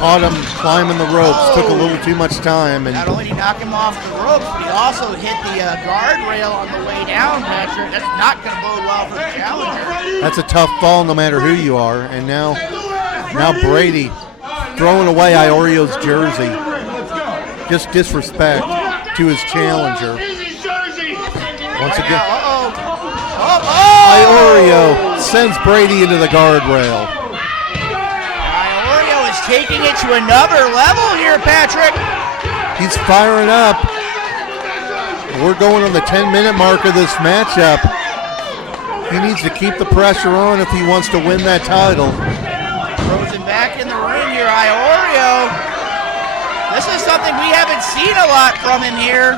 caught him climbing the ropes, took a little too much time. And not only did he knock him off the ropes, but he also hit the guardrail on the way down, Patrick. That's not going to bode well for the challenger. That's a tough fall no matter who you are. And now Brady throwing away Iorio's jersey. Just disrespect to his challenger. Once again, Iorio sends Brady into the guardrail. Iorio is taking it to another level here, Patrick. He's firing up. We're going on the 10-minute mark of this matchup. He needs to keep the pressure on if he wants to win that title. Throws him back in the ring here, Iorio. This is something we haven't seen a lot from him here.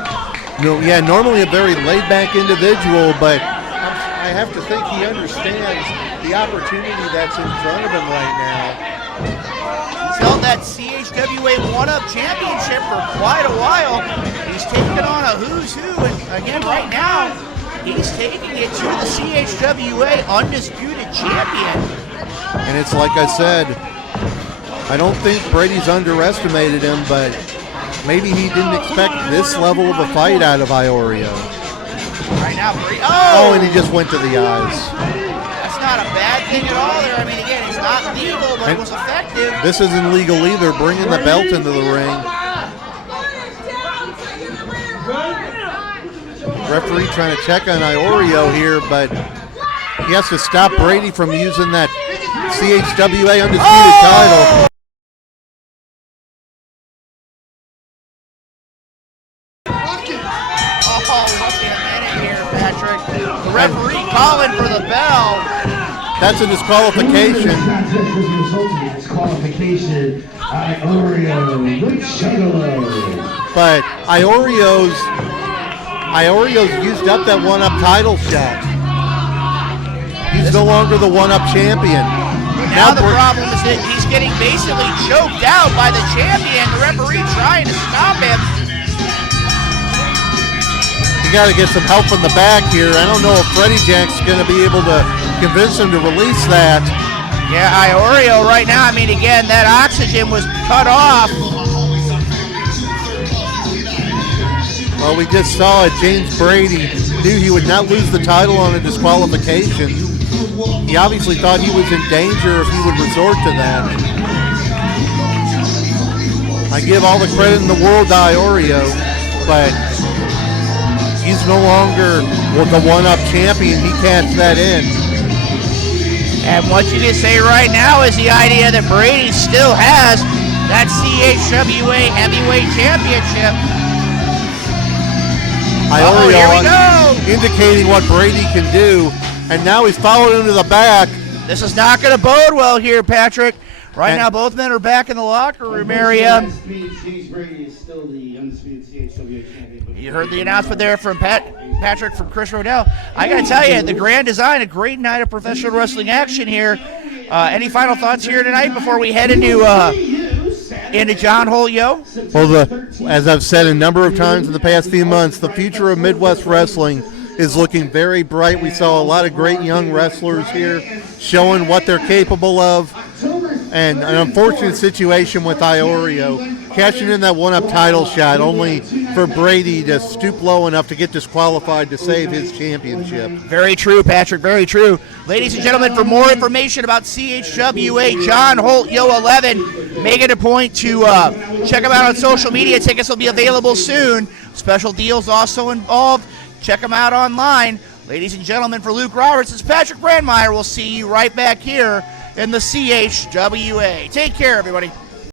No, yeah, normally a very laid-back individual, but I have to think he understands the opportunity that's in front of him right now. He's held that CHWA 1-Up championship for quite a while. He's taken on a who's who, and again, right now, he's taking it to the CHWA Undisputed Champion. And it's like I said, I don't think Brady's underestimated him, but maybe he didn't expect this level of a fight out of Iorio. Right now, Brady. Oh, and he just went to the eyes. That's not a bad thing at all there. I mean, again, it's not legal, but it was effective. This isn't legal either, bringing the belt into the ring. Referee trying to check on Iorio here, but he has to stop Brady from using that CHWA Undisputed title. Referee calling for the bell. That's a disqualification. Disqualification. Iorio, the Juggalo. But Iorio's used up that 1-Up title shot. He's no longer the 1-Up champion. Now the problem is that he's getting basically choked out by the champion. The referee trying to stop him. He got to get some help from the back here. I don't know if Freddie Jack's going to be able to convince him to release that. Yeah, Iorio right now, I mean, again, that oxygen was cut off. Well, we just saw it. James Brady knew he would not lose the title on a disqualification. He obviously thought he was in danger if he would resort to that. I give all the credit in the world to Iorio, but he's no longer the one-up champion. He cashed that in. And what you can say right now is the idea that Brady still has that CHWA Heavyweight Championship. Iorio here we go. indicating what Brady can do, and now he's followed him to the back. This is not going to bode well here, Patrick. Right now, both men are back in the locker room area. You heard the announcement there from Patrick from Chris Rodell. I got to tell you, the Grand Design, a great night of professional wrestling action here. Any final thoughts here tonight before we head into John Hole, Yo? Well, as I've said a number of times in the past few months, the future of Midwest wrestling is looking very bright. We saw a lot of great young wrestlers here showing what they're capable of. And an unfortunate situation with Iorio, cashing in that one-up title shot, only for Brady to stoop low enough to get disqualified to save his championship. Very true, Patrick, very true. Ladies and gentlemen, for more information about CHWA John Holt Yo 11, make it a point to check them out on social media. Tickets will be available soon. Special deals also involved. Check them out online. Ladies and gentlemen, for Luke Roberts, it's Patrick Brandmeier. We'll see you right back here in the CHWA. Take care, everybody.